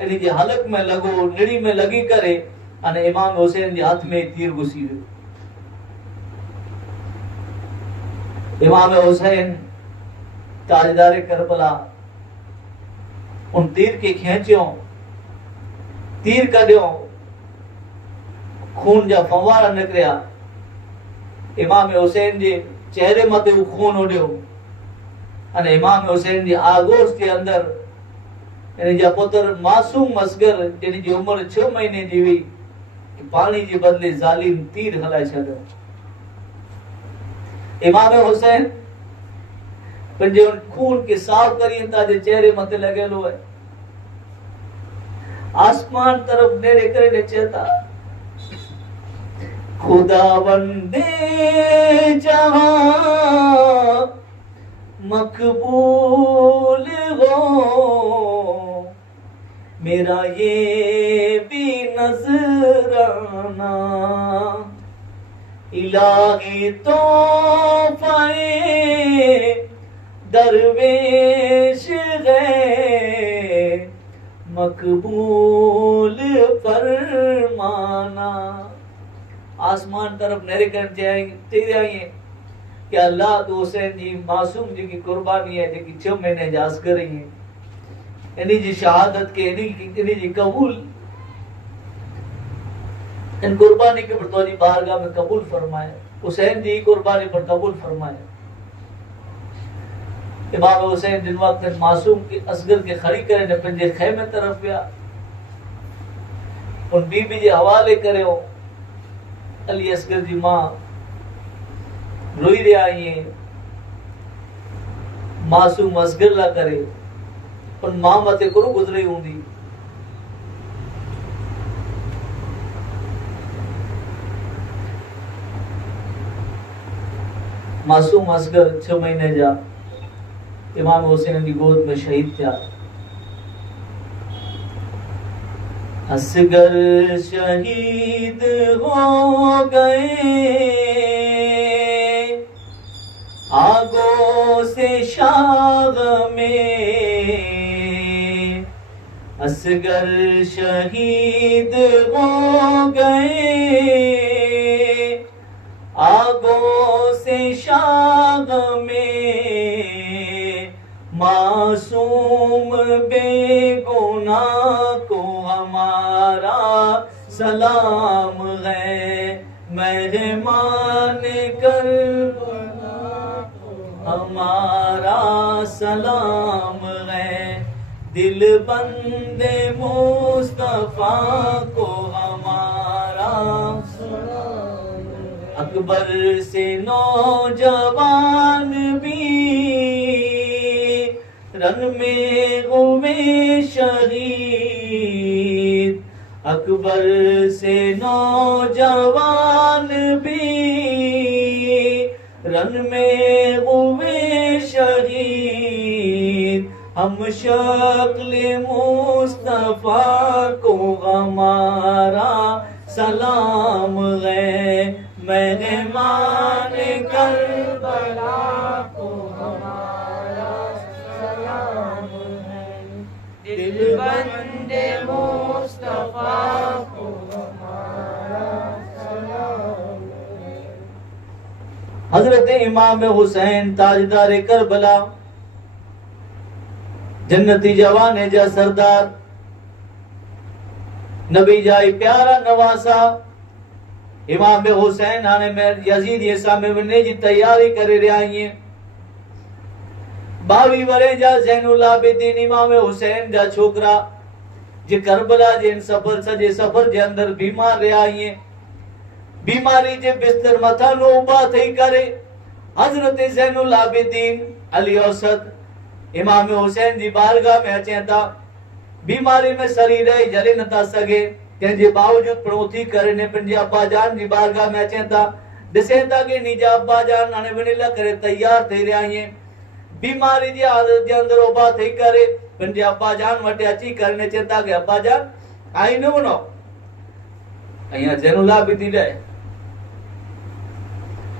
इन जे हलक में लगो निड़ी में लगी करे अने इमाम हुसैन जे हथ में तीर घुसी वियो। इमाम हुसैन ताजदार करबला उन तीर के खींचो तीर कढियो खून जा फवारा निकरिया। इमाम हुसैन जे चेहरे मते वो खून उड़ियो अने इमाम हुसैन जी आगोश के अंदर इन जा पुत्र मासूम असगर जिन जी उम्र 6 महीने जी हुई कि पानी जे बदले जालिम तीर हलाए छॾियो। इमाम हुसैन पंजे उन खून के साफ करिए ताजे चेहरे मते लगेलो है। आसमान तरफ नेरे करे ने चेता खुदा वंदे जहां मकबूल हो मेरा ये भी नजराना इलाही तोहफे दरवेश गए मकबूल फरमाना। आसमान तरफ नहरे कर जाएंगे कि अल्लाह तो हुसैन जी मासूम जी की कुर्बानी है जेकी 6 महीने जास करी है इन्हीं जी शहादत के इन्हीं जी कबूल इन कुर्बानी के पर जी बारगाह में कबूल फरमाए। हुसैन जी कुर्बानी पर कबूल फरमाए। इमाम हुसैन जिन वक्त मासूम के असगर के खड़ी करे ने पंजे खैमे तरफ गया उन बीबी जे हवाले करे अली असगर जी मां रोई रहा ये मासूम असगर ला करे उन मां मते को गुजरी हूंदी। मासूम असगर 6 महीने जा इमाम हुसैन की गोद में शहीद थिया। असगर शहीद हो गए आगों से शाग में, असगर शहीद हो गए आगों से शाग में, मासूम बेगुनाह को हमारा सलाम है, मेहमान करबला को हमारा सलाम है, दिल बंदे मुस्तफा को हमारा सलाम है। अकबर से नौजवान भी रन में हुए शहीद, अकबर से नौजवान भी रन में हुए शहीद, हम शक्ल मुस्तफा को हमारा सलाम है, मेहमान करबला को हमारा सलाम है, दिल बंदे मुस्तफा को हमारा सलाम है। हजरत इमाम हुसैन ताजदार करबला, जन्नती जवान जा सरदार, नबी जाई प्यारा नवासा इमाम हुसैन हाणे में यजीद येसा में वने जी तैयारी करे रहा आइए। 22 वरे जा ज़ैनुल आबिदीन इमाम हुसैन जा छोकरा जे करबला जे सफर सजे सफर जे अंदर बीमार रहा आइए। बीमारी जे बिस्तर मथा नो उबा थई करे हजरत ज़ैनुल आबिदीन अली औसत इमाम हुसैन जी बारगाह में अचे था। बीमारी में शरीर जले नथा सके, तंहिंजे बावजूद प्रोथी करे ने पंहिंजे अब्बा जान जी बारगाह में अचे था। ॾिसे था कि निजा अब्बा जान हाणे वञण करे तैयार थी रहिया आहिनि। बीमारी जी हालत जे अंदर उभा थी करे पंहिंजे अब्बा जान वटि अची करे ने चवनि था कि अब्बा जान आई न वञो, અહીંયા ज़ैनुल आबिदीन रहे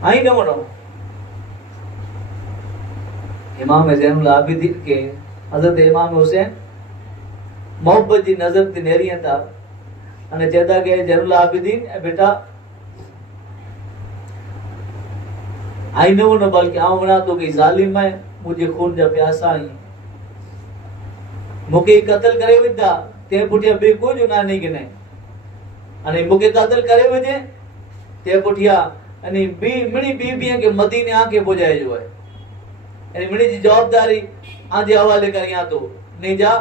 आई न वञो। इमाम ज़ैनुल आबिदीन के हज़रत इमाम हुसैन मोहब्बत जी नज़र ते नेरियनि था अने चवंदा कि ज़ैनुल आबिदीन बेटा आई न वञो, बल्कि आउं वञा थो कि ज़ालिम आहे, मुंहिंजे खून जा प्यासा आहीं, मूंखे क़त्ल करे विधा, ते पुठियां ॿियो कोई गुनाह नहीं गिने, अने मूंखे क़त्ल करे विझे ते पुठियां अने मिणी बीबीअ खे मदीने आके पुॼाइजो आहे। यानी मिणी जी जवाबदारी आजे हवाले करियां तो नीजा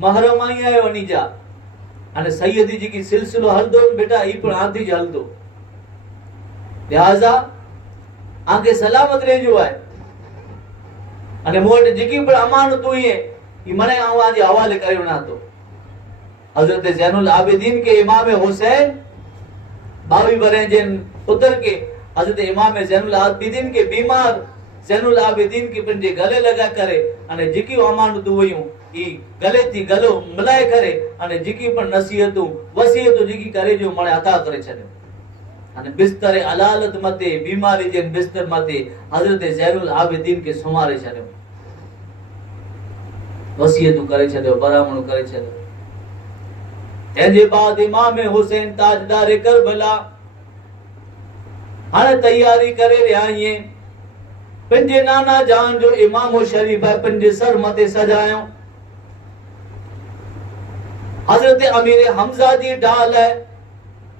महरम आई आयो नीजा अने सैयदी जी की सिलसिलो हलदो बेटा ई पण आंधी ज हलदो, लिहाजा आके सलामत रहिजो आहे अने मूं वटि जेकी पण अमानत हुई ई मने आऊं आजे हवाले करे वञा तो। हजरत ज़ैनुल आबिदीन के इमाम हुसैन 22 वरे जे पुत्र के हजरत इमाम ज़ैनुल आबिदीन के बीमार ज़ैनुल आबिदीन के पंहिंजे गले लगा करे अने जेकी अमानतूं हुयूं ई गले थी गलो मिलाए करे अने जेकी पण नसीहतूं वसीयतूं जेकी करे जो मने अता करे छॾियो अने बिस्तर अलालत मते बीमारी जे बिस्तर मते हजरत ज़ैनुल आबिदीन के सुमारे छॾियो, वसीयतूं करे छॾियो, बरामणो करे छॾियो। तंहिंजे बाद इमाम हुसैन ताजदार करबला हाणे तैयारी करे रहिया आहिनि। पंहिंजे नाना जान जो इमाम शरीफ आहे पंहिंजे सर मथे सजायो। हजरत अमीर हमजा जी ढाल है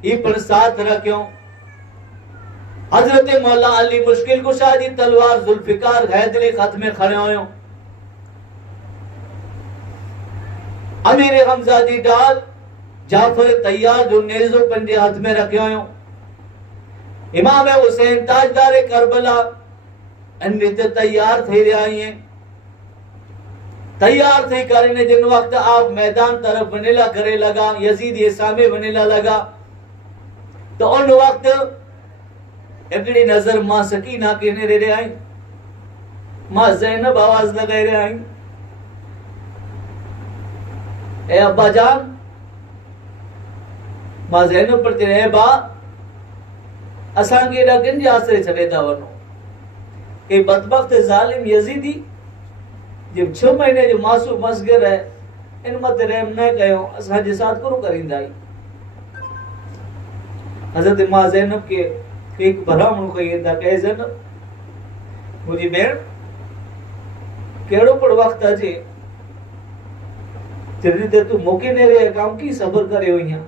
ई पण साथ रखियो। हजरत मौला अली मुश्किल कुशा जी तलवार जुल्फिकार हैदरी खत में खणियो हुयो। अमीर हमजा जी ढाल जाफर तैयार जो नेज़ो पंहिंजे हथ में रखियो हुयो। इमाम हुसैन ताजदार करबला अन्य तैयार थी रहा है। तैयार थी करे जिन वक्त आप मैदान तरफ वनेला करे लगा, यजीद ये सामे वनेला लगा, तो उन वक्त हिकिड़ी नज़र मां सकीना खे ने ॾे आई, मां ज़ैनब आवाज़ लॻाए रहिया आहियूं, ए अब्बा जान, मां ज़ैनब पर चयो, ए बा असांखे एॾा किन जे आसिरे छॾे था वञो। के बदबख्त ज़ालिम यज़ीदी जे 6 महीने जो मासूम असगर है, इन मत रहम न कयो, असांजे साथ गुरु करींदा आई। हज़रत मां ज़ैनब के एक भलामणो कई था कि ज़ैनब मुंहिंजी भेण, कहिड़ो पण वक़्तु अचे जॾहिं ते तूं मूंखे न रहे काम की सब्र करे हुई आहे,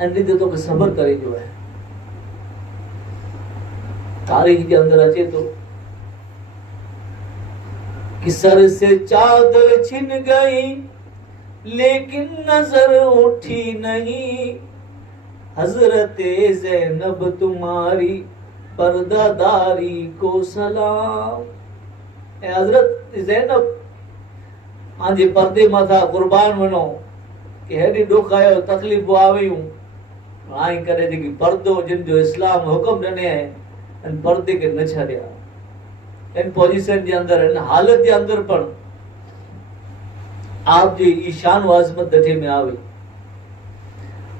ऐं ते तोखे सब्र करे जो है। तारीख के अंदर अचे तो कि सर से चादर छिन गई लेकिन नजर उठी नहीं, हजरत ज़ैनब तुम्हारी पर्दादारी को सलाम। हजरत ज़ैनब आंजे पर्दे मथा कुर्बान वनो कि हेॾी ॾुख आयो, तकलीफ़ आवियूं, हाणे करे जेकी पर्दो जिन जो इस्लाम हुक्म ॾिने आहे, इन पर्दे के न छॾिया, इन पोजीशन जे अंदर, इन हालत जे अंदर पण आप जी ईशान व अज़मत ॾिठे में आवे।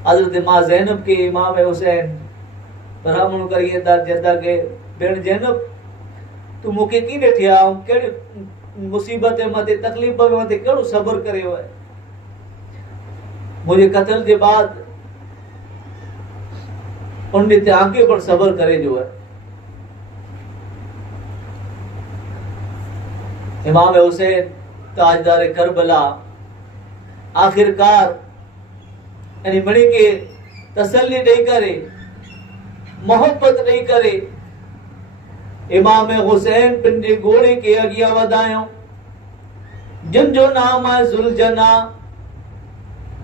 हज़रत मां ज़ैनब के इमाम हुसैन भरामणो करिए था, चवंदा के भेण ज़ैनब तू मूंखे की ॾिठी आहे, ऐं कहिड़ी मुसीबत मथे तकलीफ़ मथे कहिड़ो सब्र करियो आहे। मुंहिंजे क़त्ल जे बाद उन ते आगे पण सब्र करे जो है। इमाम हुसैन ताजदार करबला आखिरकार यानी मणी के तसल्ली ॾेई करे, मोहब्बत ॾेई करे इमाम हुसैन पंहिंजे घोड़े के अॻियां वधायो, जिन जो नाम है ज़ुलजना,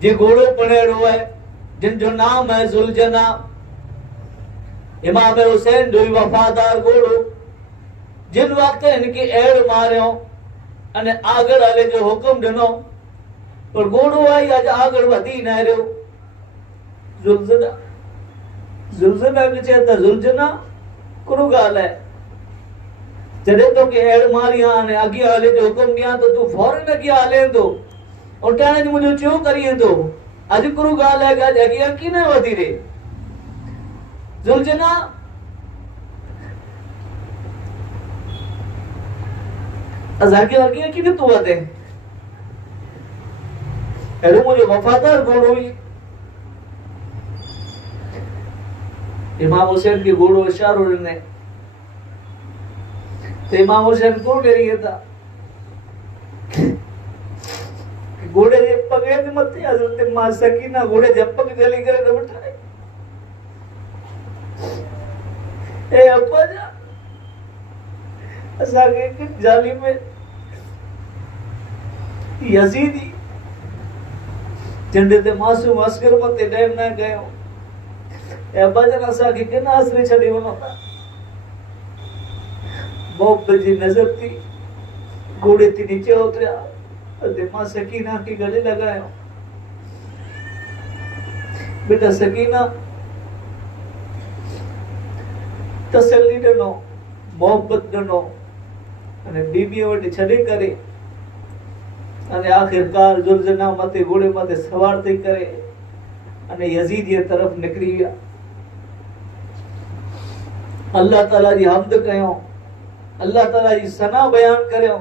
जे घोड़ो पणेड़ो है, जिन जो नाम है ज़ुलजना। इमाम हुसैन जो वफादार घोड़ो, जिन वक्त इनके एड़ मारियो अने आगड़ हले जो हुक्म ॾिनो, पर घोड़ो आई अज आगड़ वधी न रहियो। ज़ुलजना ज़ुलजना के चए त ज़ुलजना कुरो ॻाल्हि आहे, जॾहिं तोखे एड़ मारियां अने अॻियां हले जो हुक्म ॾियां त तूं फौरन अॻियां हले थो, उठाणे जो मुंहिंजो चयो करीं थो। अॼु कुरो ॻाल्हि आहे कि अॼु अॻियां कीन वधी रहे। ज़ुलजना असांखे अॻियां कीन थो वधे, अहिड़ो मुंहिंजो वफ़ादार घोड़ो हुई। इमाम हुसैन के घोड़ो इशारो ॾिने तो इमाम हुसैन को डरिए था, घोड़े जे पगे ते मथे हज़रत मां सकीना घोड़े जे पग जली करे न उठाए। ए अब्बा जा असांखे कि जाली में यजीदी झंडे ते मासूम अस्कर मथे ॾेम न कयो। ए अब्बा जन असांखे किन आसरे छॾे वञो था। मोहब्बत जी नजर थी घोड़े ते नीचे उतरिया, अते मां सकीना के गले लगायो। बेटा सकीना तसल्ली ॾिनो, मोहब्बत ॾिनो अने बीबीअ वटि छॾे करे अने आखिरकार ज़ुलजना मथे घोड़े मथे सवार थी करे अने यजीद जे तरफ निकरी विया। अल्लाह ताला जी हम्द कयो, अल्लाह ताला जी सना बयान करियो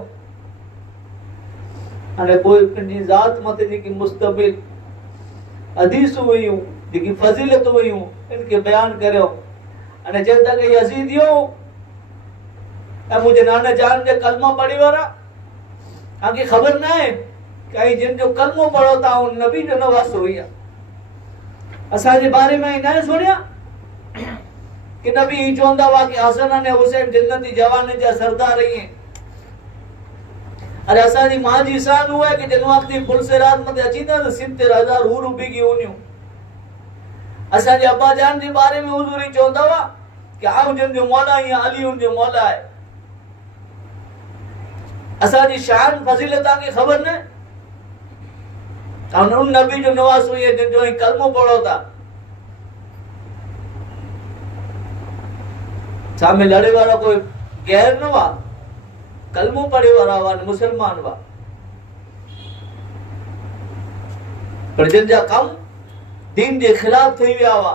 अने पोइ पंहिंजी ज़ात मथे जेकी मुस्तबिल हदीस हुयूं, जेकी फज़ीलत हुयूं, इनके बयान करियो अने चवंदा कि यज़ीदियो ऐं मुंहिंजे नाना जान जे कलमा पढ़ी वारा, तव्हांखे ख़बर न आहे कि जिन जो कलमो पढ़ो था उन नबी जो नवास हुई आहे। असांजे बारे में ई न सुणिया कि नबी ही चवंदा हुआ कि हसन अने हुसैन जन्नती जवान जा सरदार आहिनि। अरे असांजी मां जी शान हुआ कि जिन वक़्त फुलसिरात मथे अची था त 70,000 हूर उबिगी वञूं। असांजे अब्बा जान जे बारे में हुज़ूर ही चवंदा हुआ कि आऊं जिन जो मौला आहियां, अली उन जो मौला आहे। असांजी शान फज़ीलत तव्हांखे ख़बर न, उन नबी जो नवास हुई जिन जो कलमो पढ़ो था। सामे लड़े वाला कोई गैर न हुआ, कलमो पढ़े वाला हुआ, मुसलमान हुआ, पर जिन जा कम दीन के खिलाफ थी विया हुआ,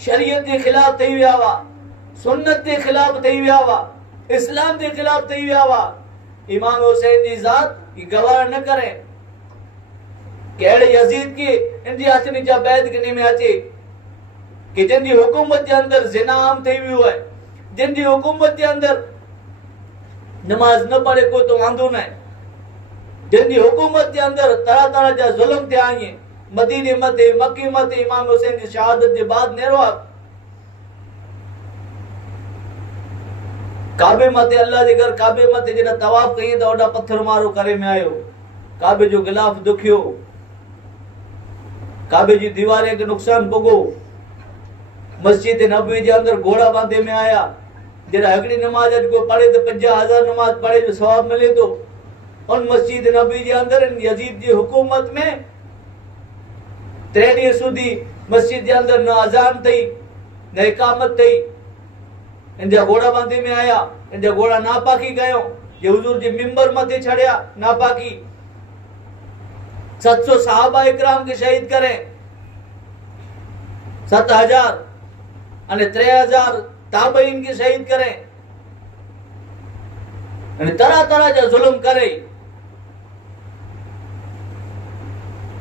शरीयत के खिलाफ थी विया हुआ, सुन्नत के खिलाफ थी विया हुआ, इस्लाम के खिलाफ थी विया हुआ, इमाम हुसैन की जात गवाह न करें केड़े यजीद की इनकी हथनी जा बैद करने में अचे कि जिन जी हुकूमत के अंदर जिना आम थी वियो है, जिन जी हुकूमत के अंदर नमाज न पढ़े को तो वांदो न, जिन जी हुकूमत के अंदर तरह तरह जा जुल्म थे आए, मदीने मते मक्की मते इमाम हुसैन की शहादत के बाद नेरो काबे मते अल्लाह जे घर काबे मते जेड़ा तवाफ कई तो ओडा पत्थर मारो करे में आयो, काबे जो गिलाफ दुखियो, काबे जी दीवारें के नुकसान भोगो, मस्जिद नबवी के अंदर घोड़ा बांधे में आया, जेड़ा हगड़ी नमाज को पढ़े तो 50,000 नमाज पढ़े जो सवाब मिले तो उन मस्जिद नबवी के अंदर यजीद की हुकूमत में 3 ॾींहं सुधी मस्जिद के अंदर न अजान थई न इकामत थई, इंजा घोड़ा बांधे में आया, इंजा घोड़ा नापाकी गयो, ये हुजूर जी मिंबर मथे छड़िया नापाकी, 700 सहाबा इकराम के शहीद करें, 7,000 અને 3,000 ताबईन के शहीद करें, तरह तरह जा जुल्म करे।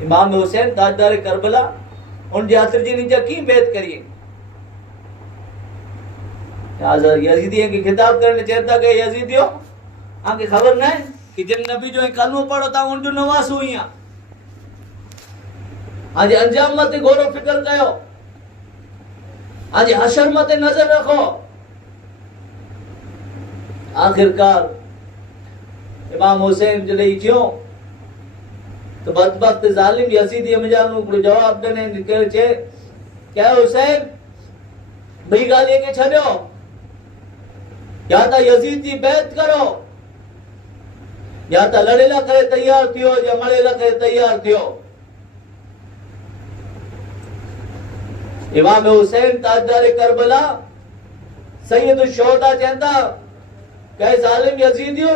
इमाम हुसैन ताजदार करबला उन जातिर जी नीचे की बैत करिए, यजीदियों की खिताब करने चाहता कि यजीदियों आगे खबर नहीं कि जिन नबी जो कलमो पढ़ो था उन जो नवास हुई, आज अंजाम मत गौरव फिक्र कयो, आज हशर मत नजर रखो। आखिरकार इमाम हुसैन जले थियो तो बदबख्त जालिम यजीदी अमजानु को जवाब देने निकल छे क्या हुसैन भई गाली के छड्यो, या तो यजीद की बैत करो, या तो लड़ेला करे तैयार थियो या मरेला करे तैयार थियो। इमाम हुसैन ताजदार करबला सैयद शुहदा चंदा कहे जालिम यजीदियो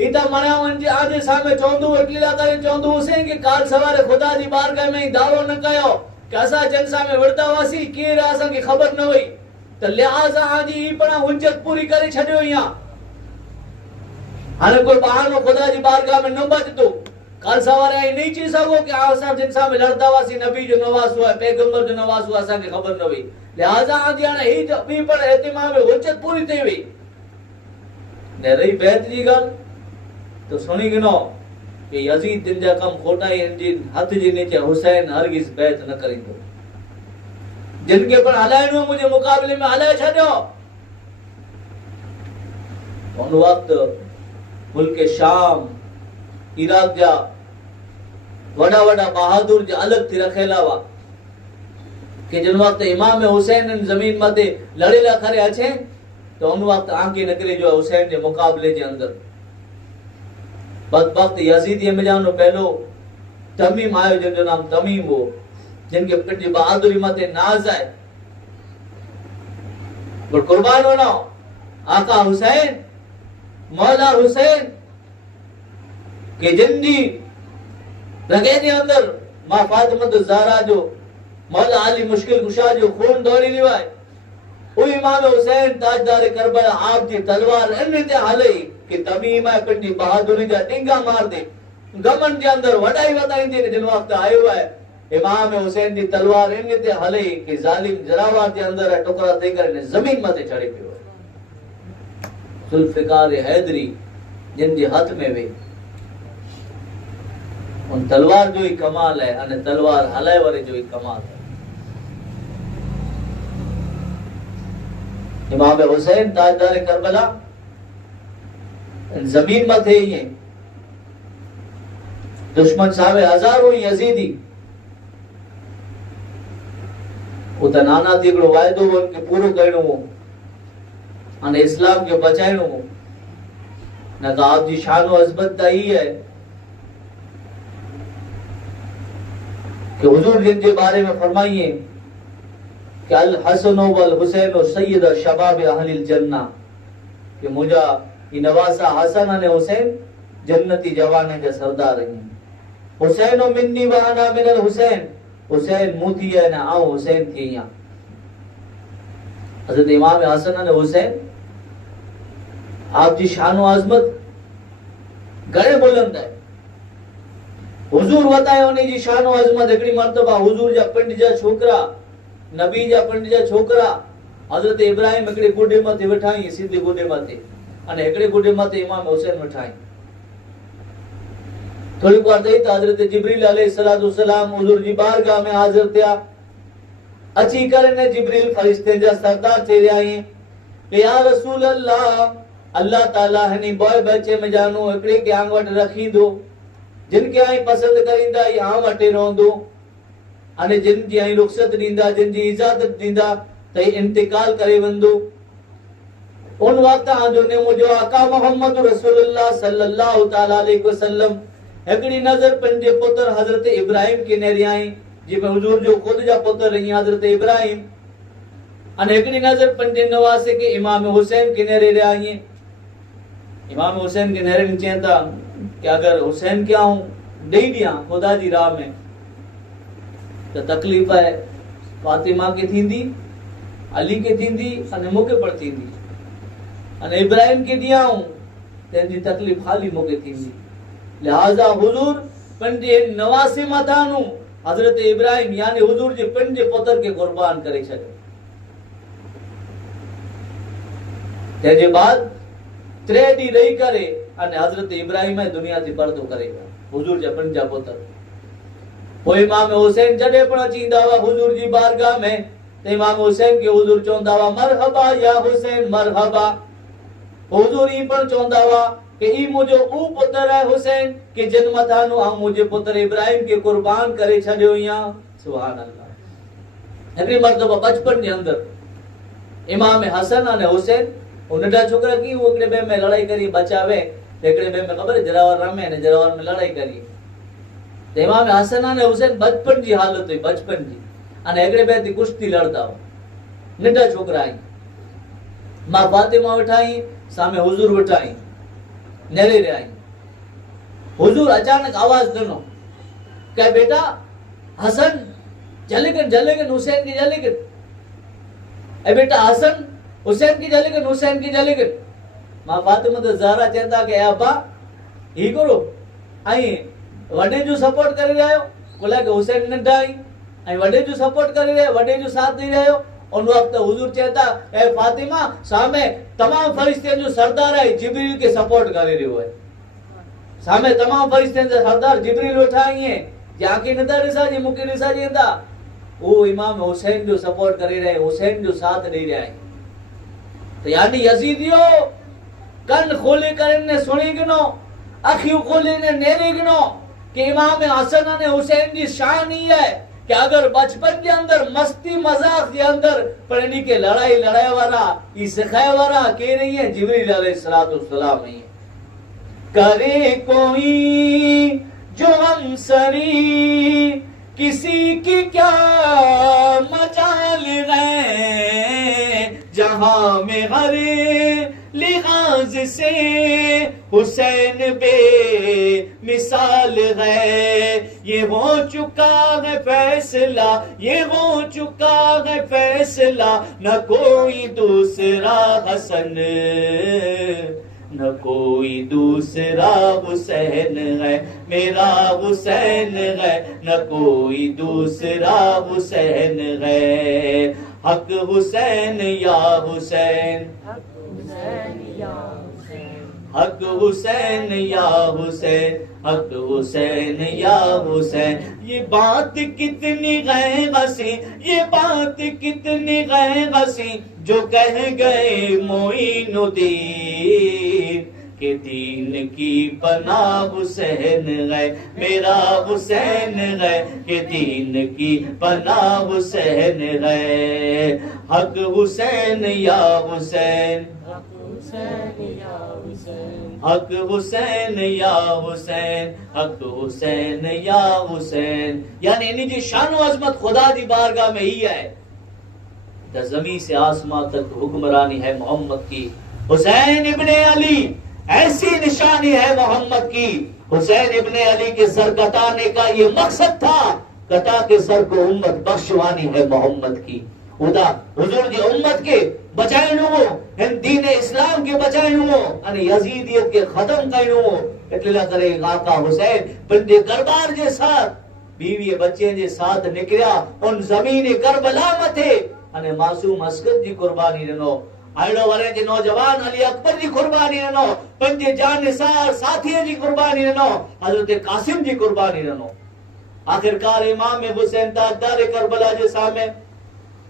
इता मना वंजे आजे सामे चोंदू वकीला करे चोंदू हुसैन के काल सवारे खुदा दी बारगाह में दावो न कयो कि असा जन सामे वरदा वासी केर असा की खबर न हुई, तो लिहाजा आजी ई पण हुज्जत पूरी करे छड्यो या हाने कोई बहानो खुदा दी बारगाह में न बचतो, काल सवारे आई नहीं चीज सको कि आसा जिन सामे लड़दा वासी नबी जो नवास हुआ, पैगंबर जो नवास हुआ असा की खबर न हुई, लिहाजा आजी हाने ही बी पण एतिमाम में हुज्जत पूरी थई हुई ने रही बैत जी गल तो सुनी गिनो कि यजीद दिन जा कम खोटा इंजिन हथ जी नीचे हुसैन हरगिज बैत न करिंदो, जिनके पर हलाइनो मुझे मुकाबले में हलाए छड्यो। उन वक्त मुल्क शाम इराक जा वड़ा वड़ा बहादुर जा अलग थी रखेला वा कि जिन वक्त इमाम हुसैन इन जमीन मते लड़ेला करे अचे तो उन वक्त आंके नकरे जो हुसैन के मुकाबले के अंदर बदबख्त यजीदी मिजानो पहलो तमीम आयो जिनका नाम तमीम हो, जिनके पिंडी बहादुरी मते नाज आए, पर कुर्बान होना आका हुसैन मौला हुसैन के जिंदी रगे के अंदर मां फातिमा ज़हरा जो मौला अली मुश्किल कुशा जो खून दौड़ी लिवाए वो इमाम हुसैन ताजदार करबला आप जी तलवार इन ते हले कि तमीम है पिंडी बहादुरी जा टिंगा मार दे गमन के अंदर वडाई वदाई दे जिन वक्त आयो है इमाम हुसैन दी तलवार इन ते हले कि जालिम जरावात के अंदर टुकड़ा देकर ने जमीन मते चढ़े पियो। जुल्फिकार हैदरी जिन दी हाथ में वे उन तलवार जो ही कमाल है अने तलवार हलाए वाले जो ही कमाल है। इमाम हुसैन ताजदार करबला जमीन में थे ये दुश्मन सावे हजारों यजीदी उता नाना तीकड़ो वायदो उनके पूरो करनो अने इस्लाम के बचाइनो न तो आप जी शान और अजमत दा ही है कि हुजूर जिनके बारे में फरमाइए कि अल हसन वल हुसैन सय्यद शबाब अहलिल जन्ना, कि मुझा ई नवासा हसन अने हुसैन जन्नती जवान जा सरदार आहिनि। हुसैन मिन्नी व अना मिनल हुसैन, हुसैन मूं थी है ना आऊं हुसैन थी आहियां। हज़रत इमाम हसन अने हुसैन आप जी शान आज़मत घणे बुलंद है। हुजूर बताए उन जी शान आज़मत। हिकड़ी मर्तबा हुजूर जा पिंड जा छोकरा, नबी जा पिंड जा छोकरा हज़रत इब्राहिम हिकड़े गुडे मथे वेठाई, सिंधी गुडे मथे, अने हिकड़े गुडे मथे इमाम हुसैन वेठाई। थोड़ी बार थई त हज़रत जिब्रील अलैहिस्सलाम हुजूर जी बारगाह में हाजिर थिया। अची करे ने जिब्रील फरिश्ते जा सरदार थी रहिया आहिनि कि या रसूल अल्लाह, अल्लाह ताला हनी बॉय बच्चे में जानो हिकड़े के आंग वट रखी दो, जिनके आई पसंद करिंदा ई आं वटे रहंदो, अने जिन जी आई रुखसत दींदा, जिन जी इजाजत दींदा त इंतकाल करे वंदो। उन वक्त जो ने मुझो आका मोहम्मद रसूलुल्लाह सल्लल्लाहु तआला अलैहि वसल्लम हिकड़ी नजर पंजे पुत्र हजरत इब्राहिम के नेरियाई, जिमें हुजूर जो खुद जा पुत्र रही हजरत इब्राहिम, अने हिकड़ी नजर पंजे नवासे के इमाम हुसैन के नेरे रही। इमाम हुसैन के नेरे चेता कि अगर हुसैन के आऊं दई दिया खुदा जी राह में तो तकलीफ है फातिमा के थींदी, अली के थींदी, अने मूंखे पर थींदी, अने इब्राहिम के दियाऊं तेंजी तकलीफ खाली मूंखे थींदी। लिहाजा हुजूर पंजे नवासे मथानू हजरत इब्राहिम यानी हुजूर जे पंजे पुत्र के कुर्बान करे छॾियो। तेजे बाद 3 ॾींहं रही करे अने हजरत इब्राहिम दुनिया ते पर्दो करे विया, हुजूर जा पंजा पुत्र। पोइ इमाम हुसैन जॾहिं पण अची ईंदा हुआ हुजूर जी बारगाह में त इमाम हुसैन के हुजूर चवंदा हुआ मरहबा या हुसैन मरहबा। हुजूर ई पण चवंदा हुआ कि ई मुझो ऊ पुत्र है हुसैन के जिन मथानो आ मुझे पुत्र इब्राहिम के कुर्बान करे छॾियो या। सुभान अल्लाह। हिकड़ी मर्तबा बचपन जे अंदर इमाम हसन अने हुसैन उनडा छोकरा की वो हिकड़े ॿिए में लड़ाई करी बचावे, हिकड़े ॿिए में ख़बर जरावर रमे ने जरावर में लड़ाई करी। त इमाम हसन अने हुसैन बचपन जी हालत हुई, बचपन जी, अने हिकड़े ॿिए ते कुश्ती लड़दा हो। नंढा छोकरा आई, मां फातिमा वेठाई, सामे हुजूर वेठाई, नेरे रे आई। हुजूर अचानक आवाज दिनो कहे बेटा हसन जलेगन हुसैन की जलेगन, ए बेटा हसन हुसैन की जलेगन, हुसैन की जलेगन। मां फातिमा तो ज़हरा चेता के अब्बा ही करो आई वडे जो सपोर्ट करे रहियो कोला के हुसैन नंढा आई आई वडे जो सपोर्ट करे रहियो, वडे जो साथ दे रहियो। उन वक्त हुजूर चेता ए फातिमा सामे तमाम फरिश्ते जो सरदार है जिब्रील के सपोर्ट करे रहियो है। सामे तमाम फरिश्ते जो सरदार जिब्रील वेठा आए जाके नदा रिसा जी मुके रिसा जेंदा वो इमाम हुसैन जो सपोर्ट करे रहे, हुसैन जो साथ दे रहे हैं। तो यानी यजीदियो कन खोले कर ने सुनी गिनो, अखियों खोले ने नेरे गिनो कि इमाम हसन ने हुसैन की शान ही है कि अगर बचपन के अंदर मस्ती मजाक के अंदर पढ़ने के लड़ाई वाला ये सिखाए वाला के नहीं है जिब्रील अलैहिस्सलाम ही है। करे कोई जो हमसरी किसी की क्या मजाल है, जहां में हर लिहाज से हुसैन बे मिसाल है। ये हो चुका है फैसला, ये हो चुका है फैसला, न कोई दूसरा हसन न कोई दूसरा हुसैन है, मेरा हुसैन है, न कोई दूसरा हुसैन है। हक हुसैन या हुसैन, हक हुसैन या हुसैन, हक हुसैन या हुसैन। ये बात कितनी गए हसी, ये बात कितनी गए हसी जो कह गए मोइनुद्दीन के दीन की पनाह हुसैन है, मेरा हुसैन है, के दीन की पनाह हुसैन है। हक हुसैन या हुसैन, हक हुसैन या हुसैन, हक हुसैन या हुसैन, हक हुसैन या हुसैन। यानी इन्हीं जी शान अजमत खुदा दी बारगाह में ही है तो जमीन से आसमां तक हुक्मरानी है मोहम्मद की। हुसैन इब्ने अली ऐसी निशानी है मोहम्मद की। हुसैन इब्ने अली के सर कटाने का ये मकसद था, कटा के सर को उम्मत बख्शवानी है मोहम्मद की। उदा हुजूर जी उम्मत के बचाइणो हिन दीन इस्लाम के बचाइणो अने यजीदियत के खत्म करणो। એટલે करे आका हुसैन पंहिंजे दरबार जे साथ बीवी बच्चे जे साथ निकरिया उन जमीन करबला मथे अने मासूम अस्कर जी कुर्बानी ॾिनो। अहिड़ो वरे जे नौजवान अली अकबर जी कुर्बानी ॾिनो, पंहिंजे जान निसार साथीअ जी कुर्बानी ॾिनो, हज़रत कासिम जी कुर्बानी ॾिनो। आखिरकार इमाम हुसैन ताजदार करबला जे सामने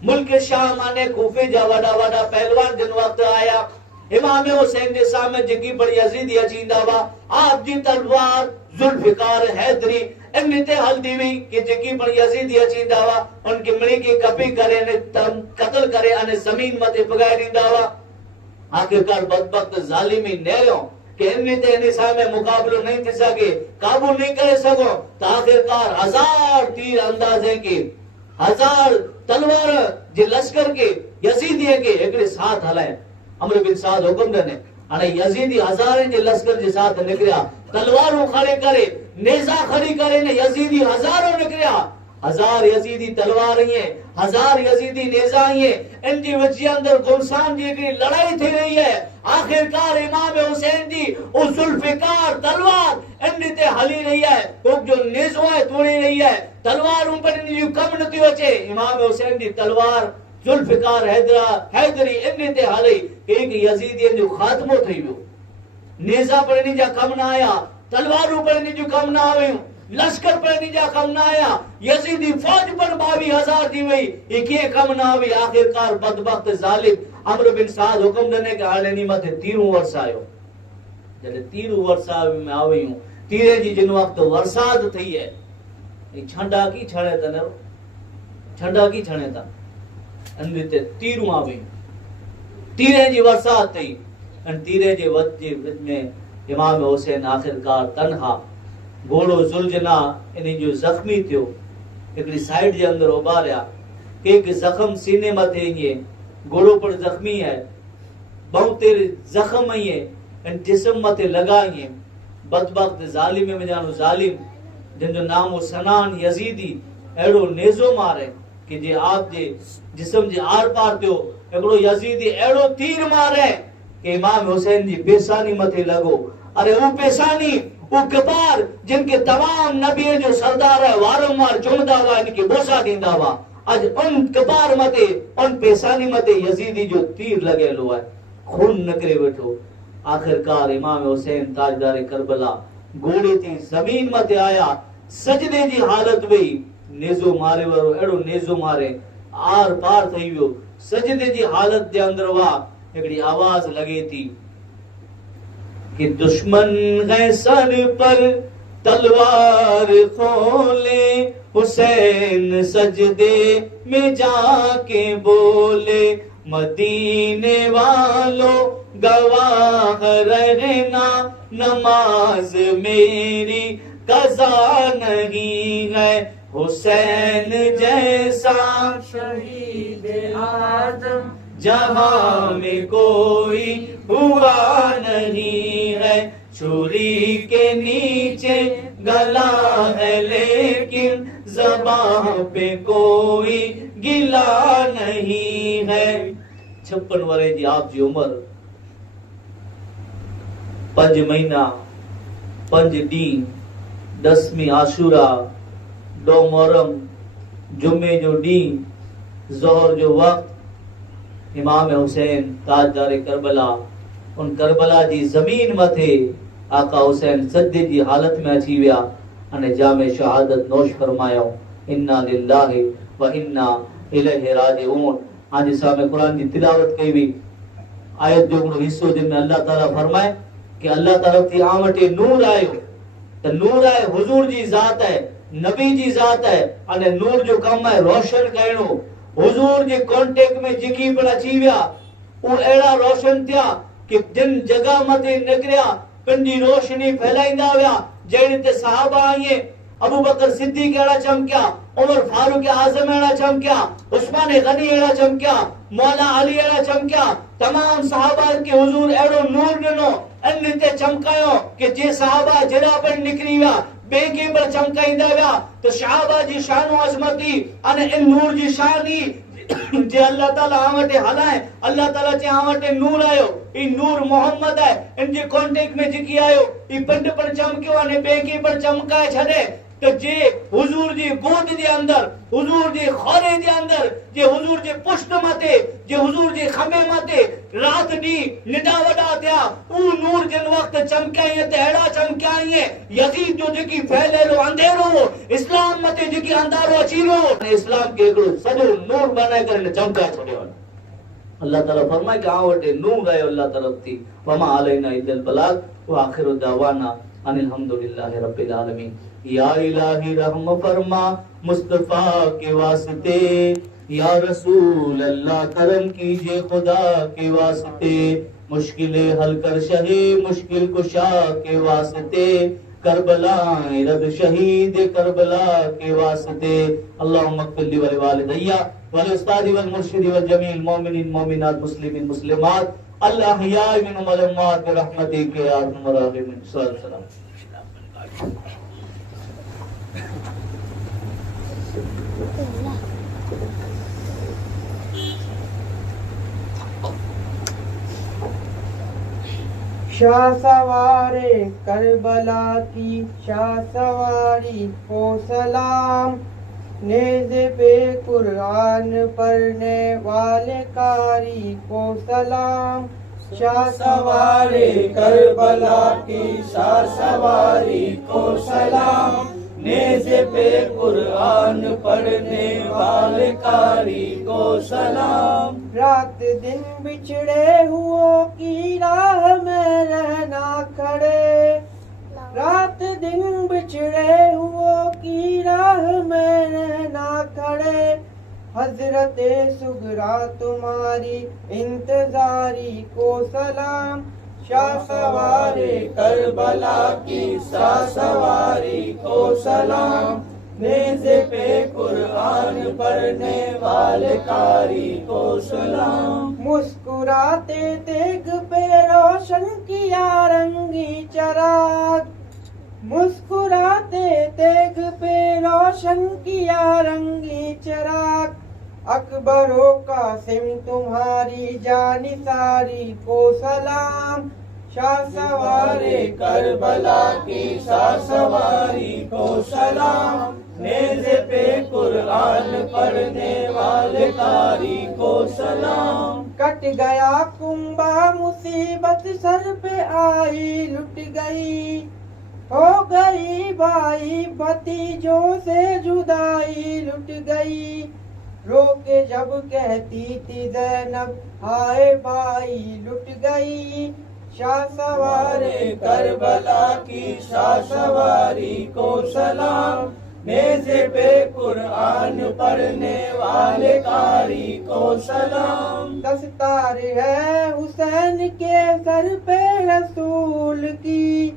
मुल्क शाम आने कूफे जा वडा वडा पहलवान जिन वक्त आया। इमाम हुसैन जे सामने जेकी बड़ी यजीदी अचींदा वा, आप जी तलवार जुल्फिकार हैदरी इनते हल्दी हुई कि जेकी बड़ी यजीदी अचींदा वा उनके मिली की कपी करे ने कत्ल करे अने जमीन मते पगाए दींदा वा। आखिरकार बदबख्त जालिमी नेरो कि इनते इन सामने मुकाबलो नहीं थी सके, काबू नहीं करे सको। तो आखिरकार 1000 तीर अंदाजे के 1000 तलवार जे लश्कर के यजीदी के एकड़े साथ हलाए। अमर बिन साद हुकुम ॾिने हाणे यजीदी 1000 जे लश्कर जे साथ निकरिया, तलवारूं खड़े करे, नेजा खड़ी करे ने यजीदी हजारों निकरिया। 1000 यजीदी तलवार ये, 1000 यजीदी नेजा ये, इनके विच अंदर गुमसान जी की लड़ाई थी रही है। आखिरकार इमाम हुसैन जी उस जुल्फिकार तलवार इनते हली रही है, तो जो नेजो है तोड़ी रही है, तलवार ऊपर नी कम नथी अचे। इमाम हुसैन जी तलवार जुल्फिकार हैदरी इनते हली एक यजीदी जो खात्मो थई वियो। नेजा पर नी जा कम ना आया, तलवारूं पर नी जो कम ना आवियूं, लश्कर पर नी जा कम ना आया, यजीदी फौज पर 22,000 थी वई, एके कम ना आवी। आखिरकार बदबख्त जालिम अमर बिन साद हुकुम ॾिने कि हाणे नी मथे तीरूं वर्ष आयो। जॾहिं तीरूं वर्ष में आवियूं, तीरे जी जिन वक्त वरसाद थी है, छंडा की छणे तने छंडा की छणे ता अंदर तीरूं आवियूं, तीरे जी वरसाद थी अन तीरे जे विच में इमाम हुसैन आखिरकार तन्हा घोड़ो जुलजना इन जो जख्मी थियो, एकड़ी साइड जे अंदर उबारिया, एक जख्म सीने मथे ये घोड़ो पर जख्मी है, बहुत जख्म ये इन जिस्म मथे लगा ये। बदबख्त जालिम में जानो जालिम जिनजो नाम हो सनान यजीदी एड़ो नेजो मारे कि जे आप जे जिस्म जे आर पार थियो, एकड़ो यजीदी एड़ो तीर मारे कि इमाम हुसैन जी पेशानी मथे लगो। अरे वो पेशानी वो कपार जिनके तमाम नबी जो सरदार है वारंवार चुमदा हुआ इनके बोसा दींदा हुआ, आज उन कपार मते उन पेशानी मते यजीदी जो तीर लगेलो है, खून निकरे बैठो। आखिरकार इमाम हुसैन ताजदार करबला घोड़े थी जमीन मते आया, सजदे जी हालत हुई, नेजो मारे वारो एड़ो नेजो मारे आर पार थई वियो, सजदे जी हालत जे अंदर वा एकड़ी आवाज लगे थी कि दुश्मन है सर पर तलवार खोले, हुसैन सजदे में जाके बोले, मदीने वालों गवाह रहना नमाज मेरी कज़ा नहीं है, हुसैन जैसा शहीद आदम जहां में कोई हुआ नहीं है, छुरी के नीचे गला है लेकिन ज़बान पे कोई गिला नहीं है। 56 वरे जी आप जी उम्र, 5 महीना 5 ॾींहं, 10वीं आशूरा, 2 मुहर्रम, जुमे जो ॾींहुं, ज़ोहर जो वक्त, इमाम हुसैन ताजदार करबला उन करबला जी जमीन मथे आका हुसैन सजदे जी हालत में अची विया अने जामे शहादत नोश फरमायो। इन्ना लिल्लाहि व इन्ना इलैहि राजिऊन। आज सामे कुरान की तिलावत कई हुई, आयत जो हिस्सो जिनमें अल्लाह ताला फरमाए कि अल्लाह तरफ थी आवटे नूर आयो, तो नूर है हुजूर जी जात है, नबी जी जात है, अने नूर जो कम है रोशन करणो। हुजूर जे कांटेक्ट में जिकी पण अची विया, वो एड़ा रोशन थिया कि जिन जगह मथे निकरिया पंहिंजी रोशनी फैलाईंदा विया। जहिड़े ते सहाबा आए, अबू बकर सिद्दीक एड़ा चमकिया, उमर फारूक आजम अहिड़ा चमकिया, उस्मान गनी अहिड़ा चमकिया, मौला अली अहिड़ा चमकिया, तमाम सहाबा के हुजूर अहिड़ो नूर ॾिनो, इन ते चमकायो कि जे सहाबा जॾा पर निकिरी विया बेगे पर चमकाईंदा विया तो सहाबा जी शान अज़मती अने इन नूर जी शान ही जे अल्लाह ताला आवटे हलाए, अल्लाह ताला चे आवटे नूर आयो, ई नूर मोहम्मद है, इन जे कांटेक्ट में जिकी आयो ई पिंड पर चमकियो अने बेगे पर चमकाए छडे तो जे हुजूर जी गोद जे अंदर, हुजूर जे खोरे जे अंदर, जे हुजूर जे पुष्ट मते, जे हुजूर जे खंबे मते रात दी निडा वडा थिया ऊ नूर जिन वक्त चमकाई ते एड़ा चमकाई यजीद जो जेकी फैलेलो अंधेरो इस्लाम मते जेकी अंधारो अची वियो इस्लाम के एकड़ो सजो नूर बनाए करे चमकाए छडियो। अल्लाह ताला फरमाए कि आवटे नूर आयो अल्लाह तरफ थी, वमा अलैना इल्लल बलाग व आखिरु दावाना अनिल हम्दुलिल्लाहि रब्बिल आलमीन। या इलाही रहम फरमा मुस्तफा के वास्ते, या रसूल अल्लाह करम कीजिए खुदा के वास्ते, मुश्किलें हल कर शहे मुश्किल कुशा के वास्ते, करबला रब शहीद करबला के वास्ते। अल्लाहुम्मा इग़फिर ली व लिवालिदैया व लिउस्तादी वल मुर्शिदी वल जमील मोमिनीन मोमिनात मुस्लिमीन मुस्लिमात अल अहयाइ मिनहुम वल अमवात बिरहमतिक या अरहमर राहिमीन। सल्लल्लाहु शाह सवारे करबला की शाह सवारी को सलाम, नेज़ पे कुरान पढ़ने वाले कारी को सलाम। शाह सवारे करबला की शाह सवारी को सलाम, नेज़ पे कुरान पढ़ने वाले कारी को सलाम। रात दिन बिछड़े हुओं की राह में रहना खड़े, रात दिन बिछड़े हुओं की राह में रहना खड़े, हजरते सुगरा तुम्हारी इंतजारी को सलाम। शाह सवारे करबला की शाह सवारी को सलाम, नेज़े पे कुरान पढ़ने वाले कारी को सलाम। मुस्कुराते तेग पे रोशन किया रंगी चराग, मुस्कुराते तेग पे रोशन किया रंगी चिराग, अकबरो कासिम तुम्हारी जानिसारी को सलाम। शाह सवारे करबला की शाह सवारी को सलाम, नेज़े पे कुरान पढ़ने वाले कारी को सलाम। कट गया कुंबा मुसीबत सर पे आई लुट गई, हो गई भाई भतीजों से जुदाई लुट गई, रोके जब कहती थी ज़ैनब हाय भाई लुट गई। शाह सवारे करबला की शाह सवारी को सलाम, नेज़े पे कुरान पढ़ने वाले कारी को सलाम। दस्तार है हुसैन के सर पे रसूल की,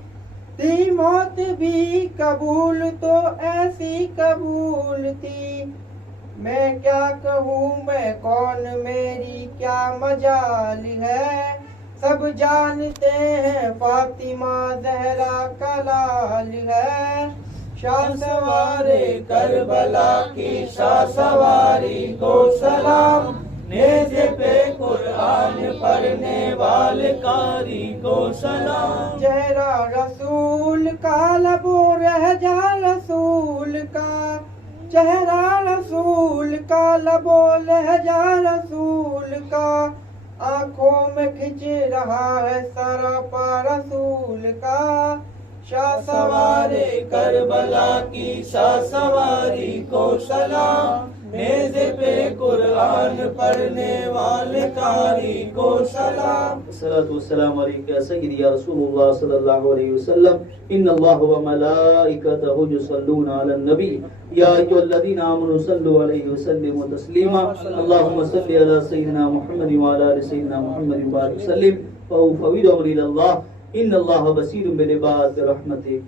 थी मौत भी कबूल तो ऐसी कबूल थी, मैं क्या कहूँ मैं कौन मेरी क्या मजाल है, सब जानते हैं फातिमा ज़हरा का लाल है। शाह सवारे करबला की शाह सवारी को सलाम, नेज़े पे कुरान पढ़ने वाले कारी को सलाम। चेहरा रसूल का लबो रह जा रसूल का, चेहरा रसूल का लबो लहजा रसूल का, आंखों में खिंच रहा है सरापा रसूल का। शाह सवारे करबला की शाह सवारी को सलाम, नेज़े पे कुरान पढ़ने वाले कारी को सलाम। अस्सलातु वस्सलामु अलैका सय्यदी या रसूलुल्लाह सल्लल्लाहु अलैहि वसल्लम, इन्नल्लाह व मलाइकतहु युसल्लूना अलन नबी या अय्युहल्लज़ीना आमनू सल्लु अलैहि व सल्लिमू तस्लीमा। अल्लाहुम्मा सल्लि अला सय्यिदिना मुहम्मद व अला आलि सय्यिदिना मुहम्मद व बारिक वसल्लिम व फवीदु अमरी इलल्लाह, इन्नल्लाह बसीरुम बिल इबाद बिरहमतिक।